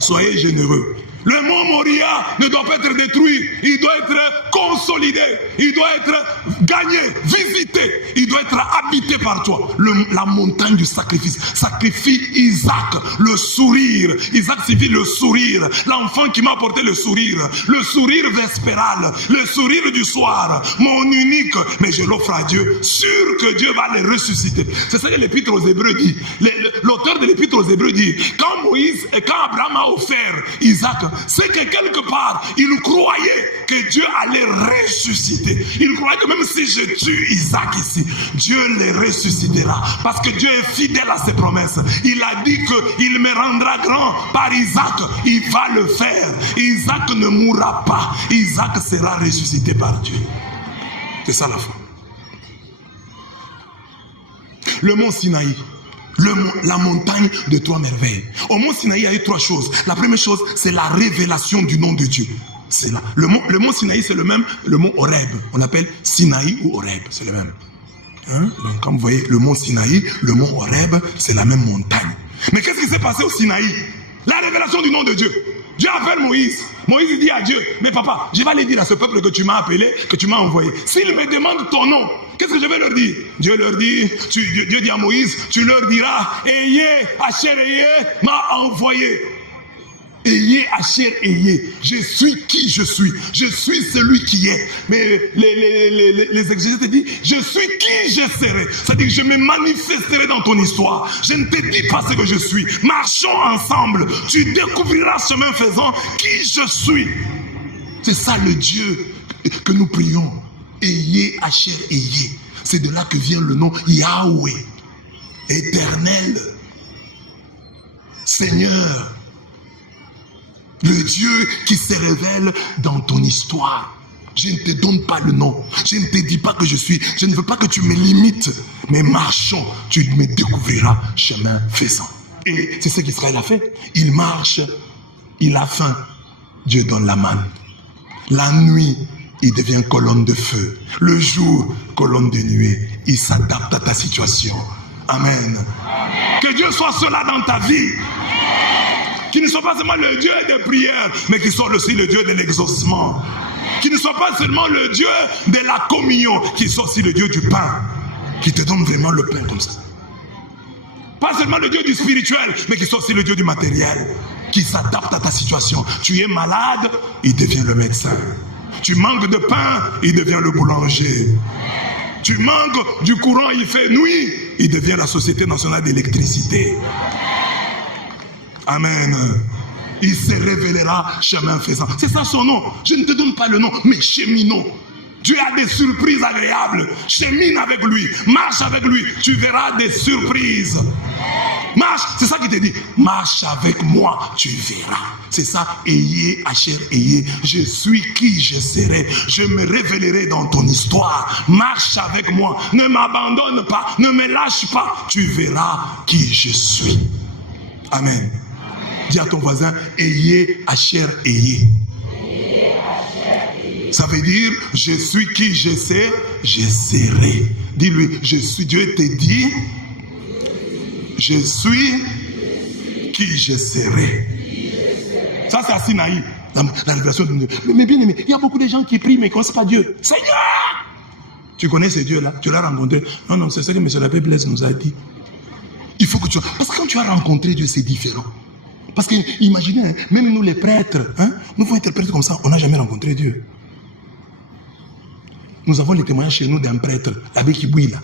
Soyez généreux. Le mont Moria ne doit pas être détruit. Il doit être consolidé. Il doit être gagné, visité. Il doit être habité par toi. La montagne du sacrifice. Sacrifie Isaac, le sourire. Isaac signifie le sourire. L'enfant qui m'a apporté le sourire. Le sourire vespéral. Le sourire du soir. Mon unique. Mais je l'offre à Dieu. Sûr que Dieu va le ressusciter. C'est ça que l'épître aux Hébreux dit. L'auteur de l'épître aux Hébreux dit, quand Moïse et quand Abraham a offert Isaac, c'est que quelque part, il croyait que Dieu allait ressusciter. Il croyait que même si je tue Isaac ici, Dieu le ressuscitera. Parce que Dieu est fidèle à ses promesses. Il a dit qu'il me rendra grand par Isaac. Il va le faire. Isaac ne mourra pas. Isaac sera ressuscité par Dieu. C'est ça la foi. Le mont Sinaï. La montagne de 3 merveilles. Au mont Sinaï, il y a eu 3 choses. La première chose, c'est la révélation du nom de Dieu. C'est là. Le mont Sinaï, c'est le même, le mont Horeb. On l'appelle Sinaï ou Horeb, c'est le même. Hein? Donc, comme vous voyez, le mont Sinaï, le mont Horeb, c'est la même montagne. Mais qu'est-ce qui s'est passé au Sinaï? La révélation du nom de Dieu. Dieu appelle Moïse. Moïse dit à Dieu, mais papa, je vais aller dire à ce peuple que tu m'as appelé, que tu m'as envoyé. S'il me demande ton nom, qu'est-ce que je vais leur dire? Dieu leur dit, Dieu dit à Moïse, tu leur diras, ayez, Asher, ayez, m'a envoyé. Ayez, Asher, ayez. Je suis qui je suis. Je suis celui qui est. Mais les exégètes disent, je suis qui je serai. C'est-à-dire que je me manifesterai dans ton histoire. Je ne te dis pas ce que je suis. Marchons ensemble. Tu découvriras chemin faisant qui je suis. C'est ça le Dieu que nous prions. Ayez, Asher, ayez. C'est de là que vient le nom Yahweh. Éternel. Seigneur. Le Dieu qui se révèle dans ton histoire. Je ne te donne pas le nom. Je ne te dis pas que je suis. Je ne veux pas que tu me limites. Mais marchons, tu me découvriras chemin faisant. Et c'est ce qu'Israël a fait. Il marche, il a faim. Dieu donne la manne. La nuit, il devient colonne de feu. Le jour, colonne de nuée. Il s'adapte à ta situation. Amen. Que Dieu soit cela dans ta vie. Qui ne soit pas seulement le Dieu des prières, mais qui soit aussi le Dieu de l'exaucement. Qui ne soit pas seulement le Dieu de la communion, qui soit aussi le Dieu du pain. Qui te donne vraiment le pain comme ça. Pas seulement le Dieu du spirituel, mais qui soit aussi le Dieu du matériel. Qui s'adapte à ta situation. Tu es malade, il devient le médecin. Tu manques de pain, il devient le boulanger. Tu manques du courant, il fait nuit, il devient la Société nationale d'électricité. Amen. Il se révélera chemin faisant. C'est ça son nom. Je ne te donne pas le nom, mais cheminons. Dieu a des surprises agréables. Chemine avec lui. Marche avec lui. Tu verras des surprises. Marche, c'est ça qu'il te dit. Marche avec moi, tu verras. C'est ça. Ayez, Asher, ayez. Je suis qui je serai. Je me révélerai dans ton histoire. Marche avec moi. Ne m'abandonne pas. Ne me lâche pas. Tu verras qui je suis. Amen. Dis à ton voisin, ayez, Asher, ayez. Ça veut dire, je suis qui je sais, je serai. Dis-lui, je suis, Dieu te dit, je suis qui je serai. Ça, c'est à Sinaï, la révélation de Dieu. Mais bien aimé, il y a beaucoup de gens qui prient, mais qui ne connaissent pas Dieu. Seigneur! Tu connais ce Dieu-là, tu l'as rencontré. Non, c'est ce que M. l'abbé Blaise nous a dit. Il faut que tu... Parce que quand tu as rencontré Dieu, c'est différent. Parce que, imaginez, hein, même nous les prêtres, hein, nous faut interpréter comme ça, on n'a jamais rencontré Dieu. Nous avons les témoignages chez nous d'un prêtre, l'abbé Kibouila.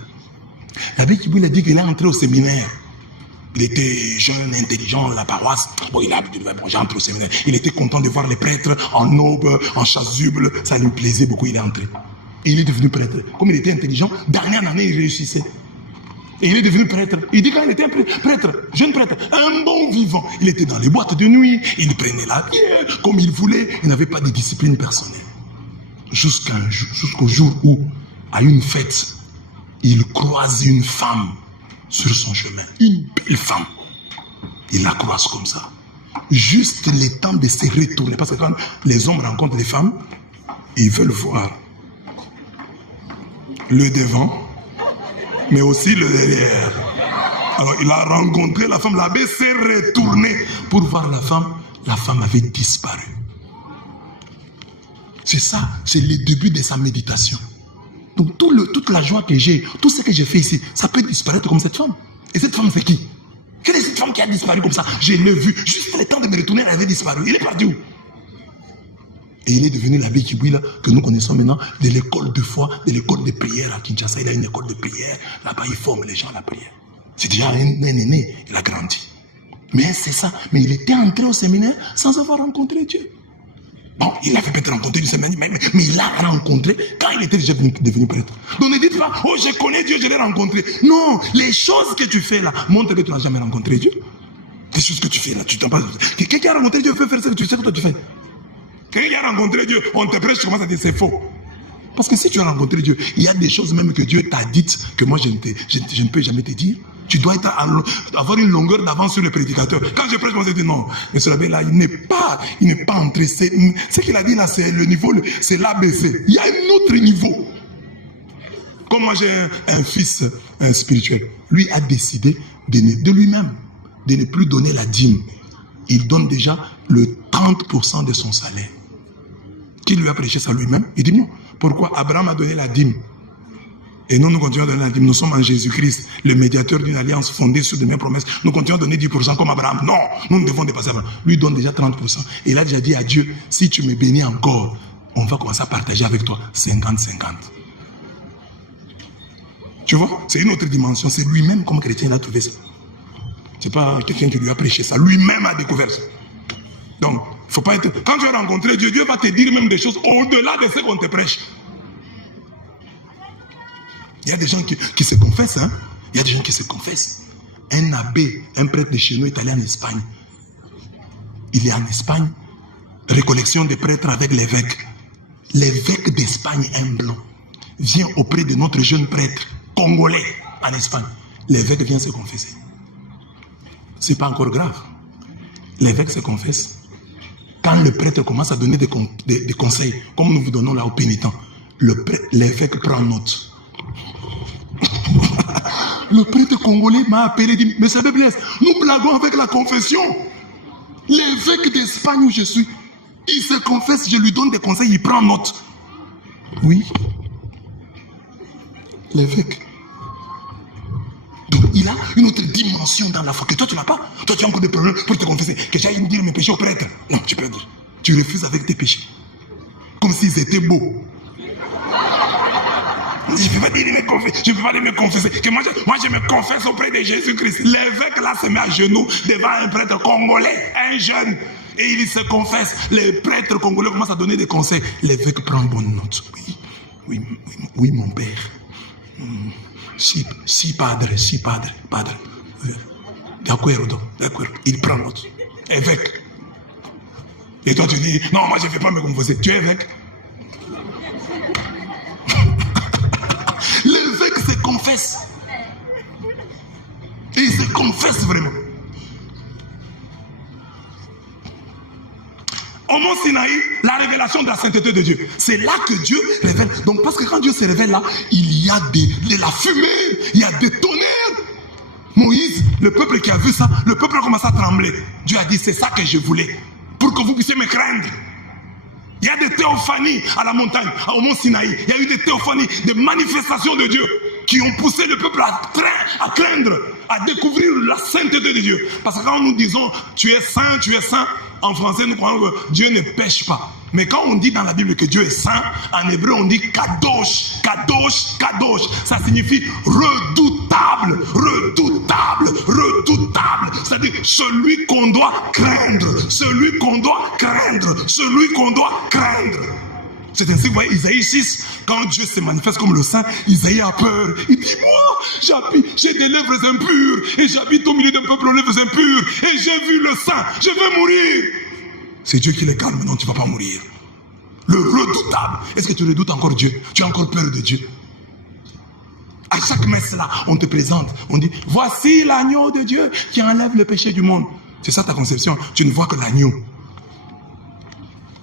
L'abbé Kibouila dit qu'il est entré au séminaire. Il était jeune, intelligent, la paroisse. Bon, il a entré au séminaire. Il était content de voir les prêtres en aube, en chasuble. Ça lui plaisait beaucoup, il est entré. Et il est devenu prêtre. Comme il était intelligent, dernière année, il réussissait. Et il est devenu prêtre. Il dit quand il était prêtre, jeune prêtre, un bon vivant. Il était dans les boîtes de nuit, il prenait la bière comme il voulait. Il n'avait pas de discipline personnelle. Jusqu'au jour où, à une fête, il croise une femme sur son chemin. Une belle femme. Il la croise comme ça. Juste le temps de se retourner. Parce que quand les hommes rencontrent les femmes, ils veulent voir le devant, mais aussi le derrière. Alors il a rencontré la femme, l'abbé s'est retourné pour voir la femme. La femme avait disparu. C'est ça, c'est le début de sa méditation. Donc toute la joie que j'ai, tout ce que j'ai fait ici, ça peut disparaître comme cette femme. Et cette femme c'est qui? Quelle est cette femme qui a disparu comme ça? Je l'ai vue, juste le temps de me retourner, elle avait disparu. Il est parti où? Et il est devenu l'abbé Kibouila que nous connaissons maintenant de l'école de foi, de l'école de prière à Kinshasa. Il a une école de prière. Là-bas, il forme les gens à la prière. C'est déjà un aîné, il a grandi. Mais c'est ça. Mais il était entré au séminaire sans avoir rencontré Dieu. Bon, il avait peut-être rencontré du séminaire, mais il l'a rencontré quand il était déjà devenu prêtre. Donc ne dites pas, oh je connais Dieu, je l'ai rencontré. Non, les choses que tu fais là montrent que tu n'as jamais rencontré Dieu. Les choses que tu fais là, tu t'en passes. Quelqu'un qui a rencontré Dieu peut faire ça que tu sais que toi tu fais. Quelqu'un qui a rencontré Dieu, on te prêche, tu commences à dire c'est faux. Parce que si tu as rencontré Dieu, il y a des choses même que Dieu t'a dites que moi je ne peux jamais te dire. Tu dois avoir une longueur d'avance sur le prédicateur. Quand je prêche, moi je dis non, mais ce là, il n'est pas entré. Ce qu'il a dit là, c'est le niveau, c'est l'ABC. Il y a un autre niveau. Comme moi j'ai un fils spirituel, lui a décidé de lui-même de ne plus donner la dîme. Il donne déjà le 30% de son salaire. Qui lui a prêché ça lui-même? Il dit non. Pourquoi? Abraham a donné la dîme. Et nous continuons à donner la dîme. Nous sommes en Jésus-Christ, le médiateur d'une alliance fondée sur de mes promesses. Nous continuons à donner 10% comme Abraham. Non, nous devons dépasser Abraham. Lui donne déjà 30%. Et il a déjà dit à Dieu, si tu me bénis encore, on va commencer à partager avec toi 50-50. Tu vois, c'est une autre dimension. C'est lui-même comme chrétien, il a trouvé ça. C'est pas quelqu'un qui lui a prêché ça. Lui-même a découvert ça. Donc, faut pas être... Quand tu vas rencontrer Dieu, Dieu va te dire même des choses au-delà de ce qu'on te prêche. Il y a des gens qui se confessent, hein. Il y a des gens qui se confessent. Un abbé, un prêtre de chez nous est allé en Espagne. Il est en Espagne, récollection des prêtres avec l'évêque. L'évêque d'Espagne, un blanc, vient auprès de notre jeune prêtre congolais en Espagne. L'évêque vient se confesser. C'est pas encore grave. L'évêque se confesse. Quand le prêtre commence à donner des conseils, comme nous vous donnons là aux pénitents, l'évêque prend note. Le prêtre congolais m'a appelé et dit, mais ça me blesse, nous blaguons avec la confession. L'évêque d'Espagne où je suis, il se confesse, je lui donne des conseils, il prend note. Oui. L'évêque. Donc il a une autre dimension dans la foi que toi tu n'as pas. Toi tu as encore des problèmes pour te confesser. Que j'aille dire mes péchés au prêtre. Non, tu peux dire. Tu refuses avec tes péchés. Comme s'ils étaient beaux. Je ne peux pas dire je ne peux pas me confesser. Que moi je me confesse auprès de Jésus-Christ. L'évêque là se met à genoux devant un prêtre congolais, un jeune. Et il se confesse. Les prêtres congolais commencent à donner des conseils. L'évêque prend bonne note. Oui, mon père. Si padre. D'accord. Il prend note. Évêque. Et toi tu dis, non, moi je ne vais pas me confesser. Tu es évêque. L'évêque se confesse. Et il se confesse vraiment. Au mont Sinaï, la révélation de la sainteté de Dieu. C'est là que Dieu révèle. Donc parce que quand Dieu se révèle là, il y a de la fumée, il y a des tonnerres. Moïse, le peuple qui a vu ça, le peuple a commencé à trembler. Dieu a dit, c'est ça que je voulais. Pour que vous puissiez me craindre. Il y a des théophanies à la montagne, au mont Sinaï. Il y a eu des théophanies, des manifestations de Dieu qui ont poussé le peuple à craindre, à découvrir la sainteté de Dieu. Parce que quand nous disons tu es saint, en français nous croyons que Dieu ne pêche pas. Mais quand on dit dans la Bible que Dieu est saint, en hébreu on dit kadosh, kadosh, kadosh. Ça signifie redoutable, redoutable, redoutable. C'est-à-dire celui qu'on doit craindre, celui qu'on doit craindre, celui qu'on doit craindre. C'est ainsi que vous voyez Isaïe 6, quand Dieu se manifeste comme le saint, Isaïe a peur. Il dit, moi, j'ai des lèvres impures, et j'habite au milieu d'un peuple aux lèvres impures, et j'ai vu le saint, je vais mourir. C'est Dieu qui le calme, non, tu ne vas pas mourir. Le redoutable. Est-ce que tu redoutes encore Dieu? Tu as encore peur de Dieu? À chaque messe là, on te présente, on dit, voici l'agneau de Dieu qui enlève le péché du monde. C'est ça ta conception, tu ne vois que l'agneau.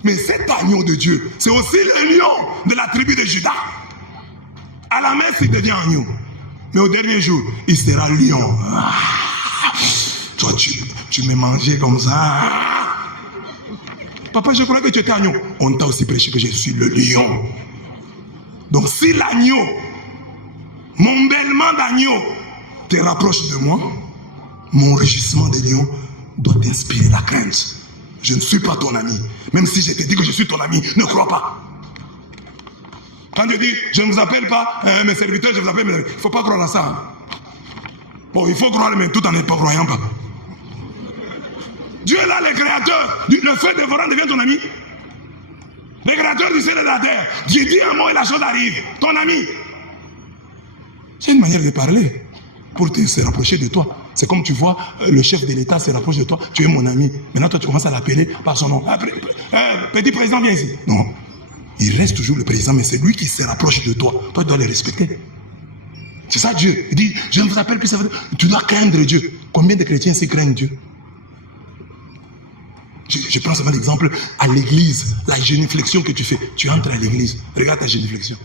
Mais cet agneau de Dieu, c'est aussi le lion de la tribu de Juda. À la messe, il devient agneau. Mais au dernier jour, il sera lion. Toi, tu me mangeais comme ça. Papa, je crois que tu étais agneau. On t'a aussi prêché que je suis le lion. Donc si l'agneau, mon bêlement d'agneau, te rapproche de moi, mon rugissement de lion doit t'inspirer la crainte. Je ne suis pas ton ami. Même si je te dis que je suis ton ami, ne crois pas. Quand je dis, je ne vous appelle pas mes serviteurs, je vous appelle mes... Il ne faut pas croire à ça. Bon, il faut croire, mais tout en ne pas croyant pas. Dieu est là, le créateur. Le feu dévorant devient ton ami. Le créateur du ciel et de la terre. Dieu dit un mot et la chose arrive. Ton ami. C'est une manière de parler pour se rapprocher de toi. C'est comme tu vois, le chef de l'État se rapproche de toi, tu es mon ami. Maintenant, toi, tu commences à l'appeler par son nom. Petit président, viens ici. Non. Il reste toujours le président, mais c'est lui qui se rapproche de toi. Toi, tu dois le respecter. C'est ça Dieu. Il dit, je ne vous appelle plus, ça veut dire, tu dois craindre Dieu. Combien de chrétiens s'y craignent Dieu? Je prends seulement l'exemple à l'église, la génuflexion que tu fais. Tu entres à l'église, regarde ta génuflexion.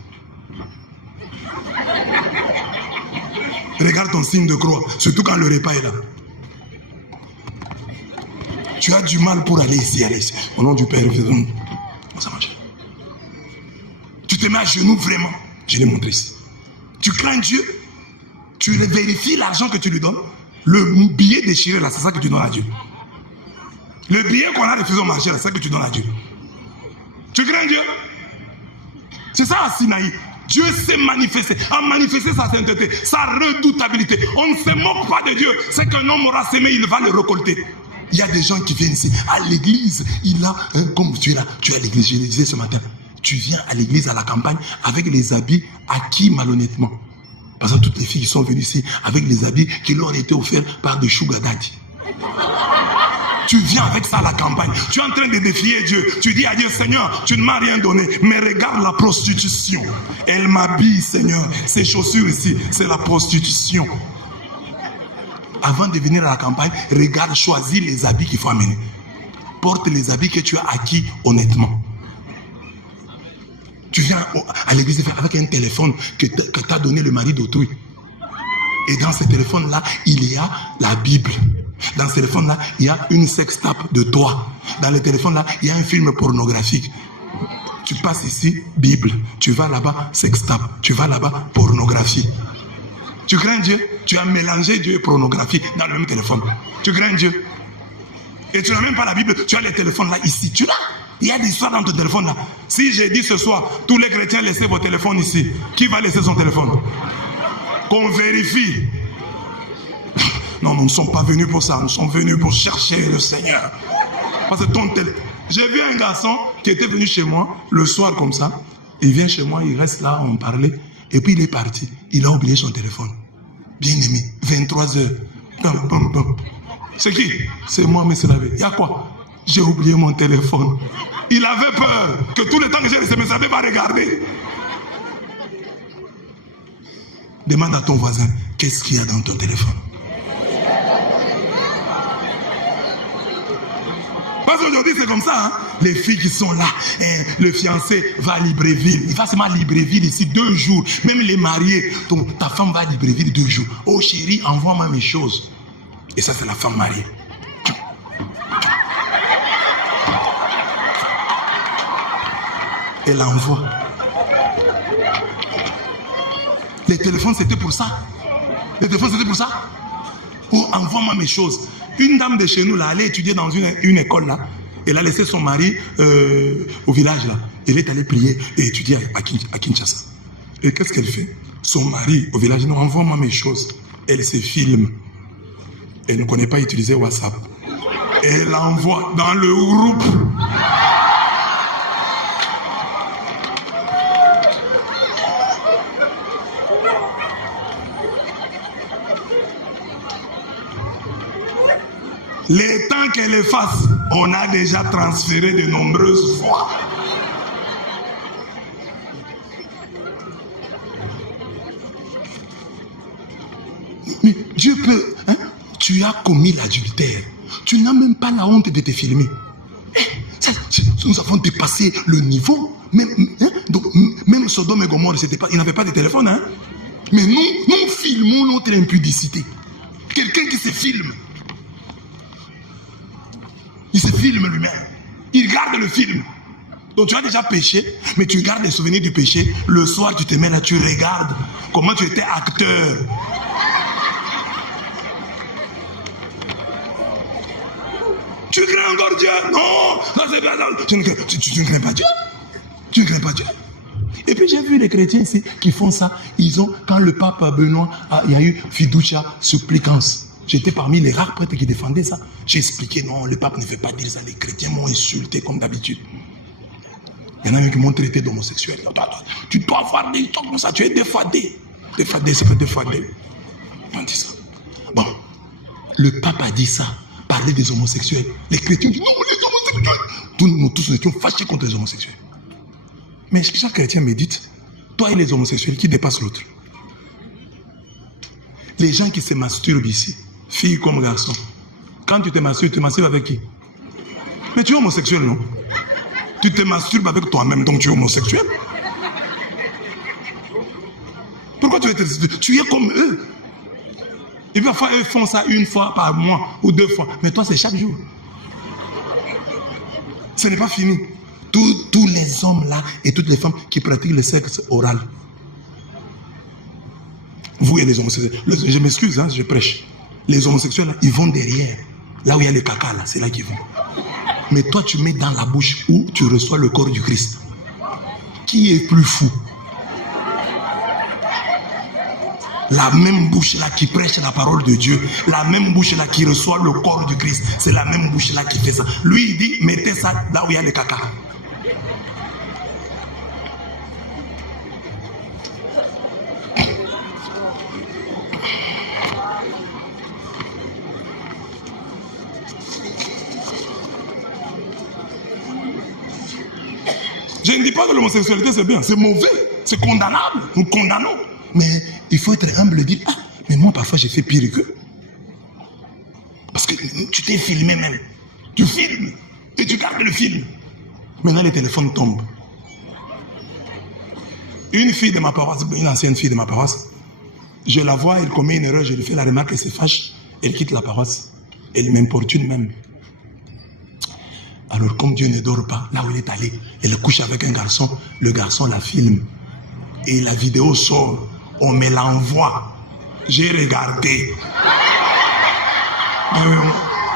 Regarde ton signe de croix, surtout quand le repas est là. Tu as du mal pour aller ici, aller ici. Au nom du Père, ça marche. Tu te mets à genoux vraiment. Je l'ai montré ici. Tu crains Dieu. Tu vérifies l'argent que tu lui donnes. Le billet déchiré, là, c'est ça que tu donnes à Dieu. Le billet qu'on a refusé au marché, c'est ça que tu donnes à Dieu. Tu crains Dieu? C'est ça à Sinaï. Dieu s'est manifesté, a manifesté sa sainteté, sa redoutabilité. On ne se moque pas de Dieu. C'est qu'un homme aura semé, il va le récolter. Il y a des gens qui viennent ici, à l'église. Il a, comme tu es là, tu es à l'église, je le disais ce matin. Tu viens à l'église, à la campagne, avec les habits acquis malhonnêtement. Par exemple, toutes les filles qui sont venues ici, avec les habits qui leur ont été offerts par des sugar daddy. Tu viens avec ça à la campagne. Tu es en train de défier Dieu. Tu dis à Dieu, Seigneur, tu ne m'as rien donné. Mais regarde la prostitution. Elle m'habille, Seigneur. Ces chaussures ici, c'est la prostitution. Avant de venir à la campagne, regarde, choisis les habits qu'il faut amener. Porte les habits que tu as acquis honnêtement. Tu viens à l'église avec un téléphone que t'a donné le mari d'autrui. Et dans ce téléphone-là, il y a la Bible. Dans ce téléphone-là, il y a une sextape de toi. Dans le téléphone-là, il y a un film pornographique. Tu passes ici, Bible. Tu vas là-bas, sextape. Tu vas là-bas, pornographie. Tu crains Dieu? Tu as mélangé Dieu et pornographie dans le même téléphone. Tu crains Dieu? Et tu n'as même pas la Bible. Tu as le téléphone là, ici. Tu l'as. Il y a des histoires dans ton téléphone là. Si j'ai dit ce soir, tous les chrétiens laissez vos téléphones ici. Qui va laisser son téléphone? Qu'on vérifie. Non, nous ne sommes pas venus pour ça. Nous sommes venus pour chercher le Seigneur. Parce que ton téléphone... J'ai vu un garçon qui était venu chez moi le soir comme ça. Il vient chez moi, il reste là, on parlait. Et puis il est parti. Il a oublié son téléphone. Bien aimé, 23h. C'est qui? C'est moi, M. Lavé. Il y a quoi? J'ai oublié mon téléphone. Il avait peur que tout le temps que j'ai resté, M. Lavé va regarder. Demande à ton voisin, qu'est-ce qu'il y a dans ton téléphone? Parce qu'aujourd'hui, c'est comme ça. Hein? Les filles qui sont là, le fiancé va à Libreville. Il va seulement à Libreville ici 2 jours. Même les mariés, ta femme va à Libreville 2 jours. Oh chérie, envoie-moi mes choses. Et ça, c'est la femme mariée. Elle envoie. Les téléphones, c'était pour ça. Les téléphones, c'était pour ça. Oh, envoie-moi mes choses. Une dame de chez nous, là, elle est étudiée dans une école, là. Elle a laissé son mari au village, là. Elle est allée prier et étudier à Kinshasa. Et qu'est-ce qu'elle fait? Son mari, au village, non, envoie-moi mes choses. Elle se filme. Elle ne connaît pas utiliser WhatsApp. Elle envoie dans le groupe. Les temps qu'elle efface, on a déjà transféré de nombreuses fois. Mais Dieu peut... Hein? Tu as commis l'adultère. Tu n'as même pas la honte de te filmer. Nous avons dépassé le niveau. Même, hein? Donc, même Sodome et Gomorrhe, ils n'avaient pas de téléphone. Hein? Mais nous filmons notre impudicité. Quelqu'un qui se filme. Il se filme lui-même. Il garde le film. Donc tu as déjà péché, mais tu gardes les souvenirs du péché. Le soir, tu te mets là, tu regardes comment tu étais acteur. Tu crains encore Dieu? Non, c'est pas ça. Tu ne crains pas Dieu? Tu ne crains pas Dieu? Et puis j'ai vu les chrétiens ici qui font ça. Ils ont, quand le pape Benoît, il y a eu fiducia supplicans. J'étais parmi les rares prêtres qui défendaient ça. J'ai expliqué, non, le pape ne veut pas dire ça. Les chrétiens m'ont insulté comme d'habitude. Il y en a même qui m'ont traité d'homosexuel. Tu dois avoir des trucs comme ça, tu es défadé. Défadé, c'est pas défadé. On dit ça. Bon, le pape a dit ça, parler des homosexuels. Les chrétiens disent, non, les homosexuels. Nous tous étions fâchés contre les homosexuels. Mais chaque chrétien médite, toi et les homosexuels, qui dépassent l'autre? Les gens qui se masturbent ici, filles comme garçons, quand tu te masturbes avec qui? Mais tu es homosexuel, non? Tu te masturbes avec toi-même, donc tu es homosexuel. Pourquoi tu es comme eux? Et puis parfois, eux font ça 1 fois par mois ou 2 fois. Mais toi, c'est chaque jour. Ce n'est pas fini. Tous les hommes là et toutes les femmes qui pratiquent le sexe oral. Vous et les homosexuels. Je m'excuse, hein, je prêche. Les homosexuels, là, ils vont derrière. Là où il y a le caca, là, c'est là qu'ils vont. Mais toi, tu mets dans la bouche où tu reçois le corps du Christ. Qui est plus fou? La même bouche là qui prêche la parole de Dieu, la même bouche là qui reçoit le corps du Christ, c'est la même bouche là qui fait ça. Lui, il dit, mettez ça là où il y a le caca. Je ne dis pas que l'homosexualité c'est bien, c'est mauvais, c'est condamnable, nous condamnons. Mais il faut être humble et dire, ah, mais moi parfois j'ai fait pire qu'eux. Parce que tu t'es filmé même. Tu filmes et tu gardes le film. Maintenant les téléphones tombent. Une fille de ma paroisse, une ancienne fille de ma paroisse, je la vois, elle commet une erreur, je lui fais la remarque, elle se fâche, elle quitte la paroisse. Elle m'importune même. Alors comme Dieu ne dort pas, là où elle est allée, elle couche avec un garçon, le garçon la filme. Et la vidéo sort, on me l'envoie. J'ai regardé.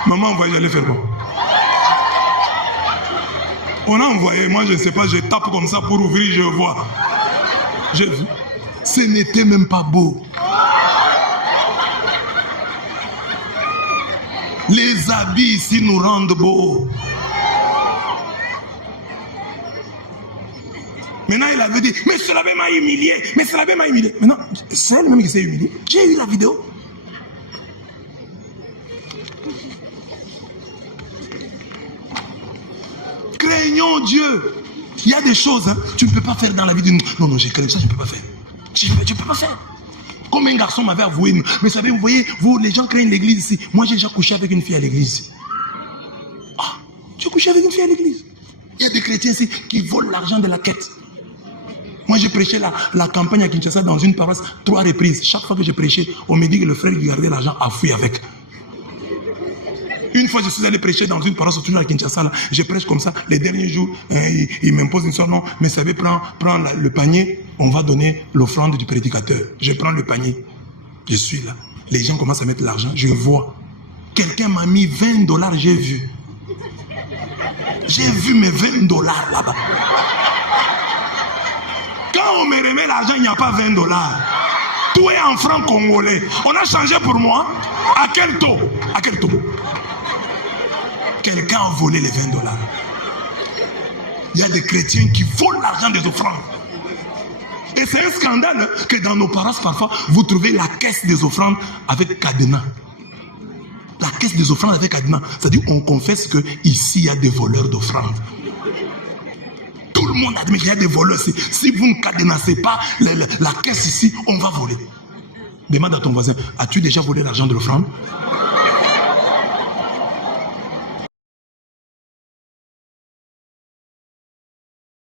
Maman envoyé, j'allais faire quoi? On a envoyé, moi je ne sais pas, je tape comme ça pour ouvrir, je vois. J'ai vu. Ce n'était même pas beau. Les habits ici nous rendent beaux. Maintenant, il avait dit, mais cela m'a humilié, mais cela m'a humilié. Maintenant, c'est elle-même qui s'est humiliée. J'ai eu la vidéo. Craignons Dieu. Il y a des choses, hein, tu ne peux pas faire dans la vie d'une... Non, non, j'ai craint ça, je ne peux pas faire. Tu ne peux pas faire. Comme un garçon m'avait avoué, mais vous savez, vous voyez, vous, les gens craignent l'église ici. Moi, j'ai déjà couché avec une fille à l'église. Ah, tu as couché avec une fille à l'église. Il y a des chrétiens ici qui volent l'argent de la quête. Moi, j'ai prêché la campagne à Kinshasa dans une paroisse 3 reprises. Chaque fois que j'ai prêché, on me dit que le frère qui gardait l'argent a fui avec. Une fois, je suis allé prêcher dans une paroisse toujours à Kinshasa. Là. Je prêche comme ça. Les derniers jours, il m'impose une sorte, non, mais savez, prends le panier, on va donner l'offrande du prédicateur. Je prends le panier. Je suis là. Les gens commencent à mettre l'argent. Je vois. Quelqu'un m'a mis $20, j'ai vu. J'ai vu mes $20 là-bas. Quand on me remet l'argent, il n'y a pas $20. Tout est en francs congolais. On a changé pour moi. À quel taux? À quel taux? Quelqu'un a volé les $20. Il y a des chrétiens qui volent l'argent des offrandes. Et c'est un scandale que dans nos paroisses, parfois, vous trouvez la caisse des offrandes avec cadenas. La caisse des offrandes avec cadenas. C'est-à-dire qu'on confesse qu'ici, il y a des voleurs d'offrandes. Tout le monde admet qu'il y a des voleurs. Si vous ne cadenassez pas la caisse ici, on va voler. Demande à ton voisin, as-tu déjà volé l'argent de l'offrande?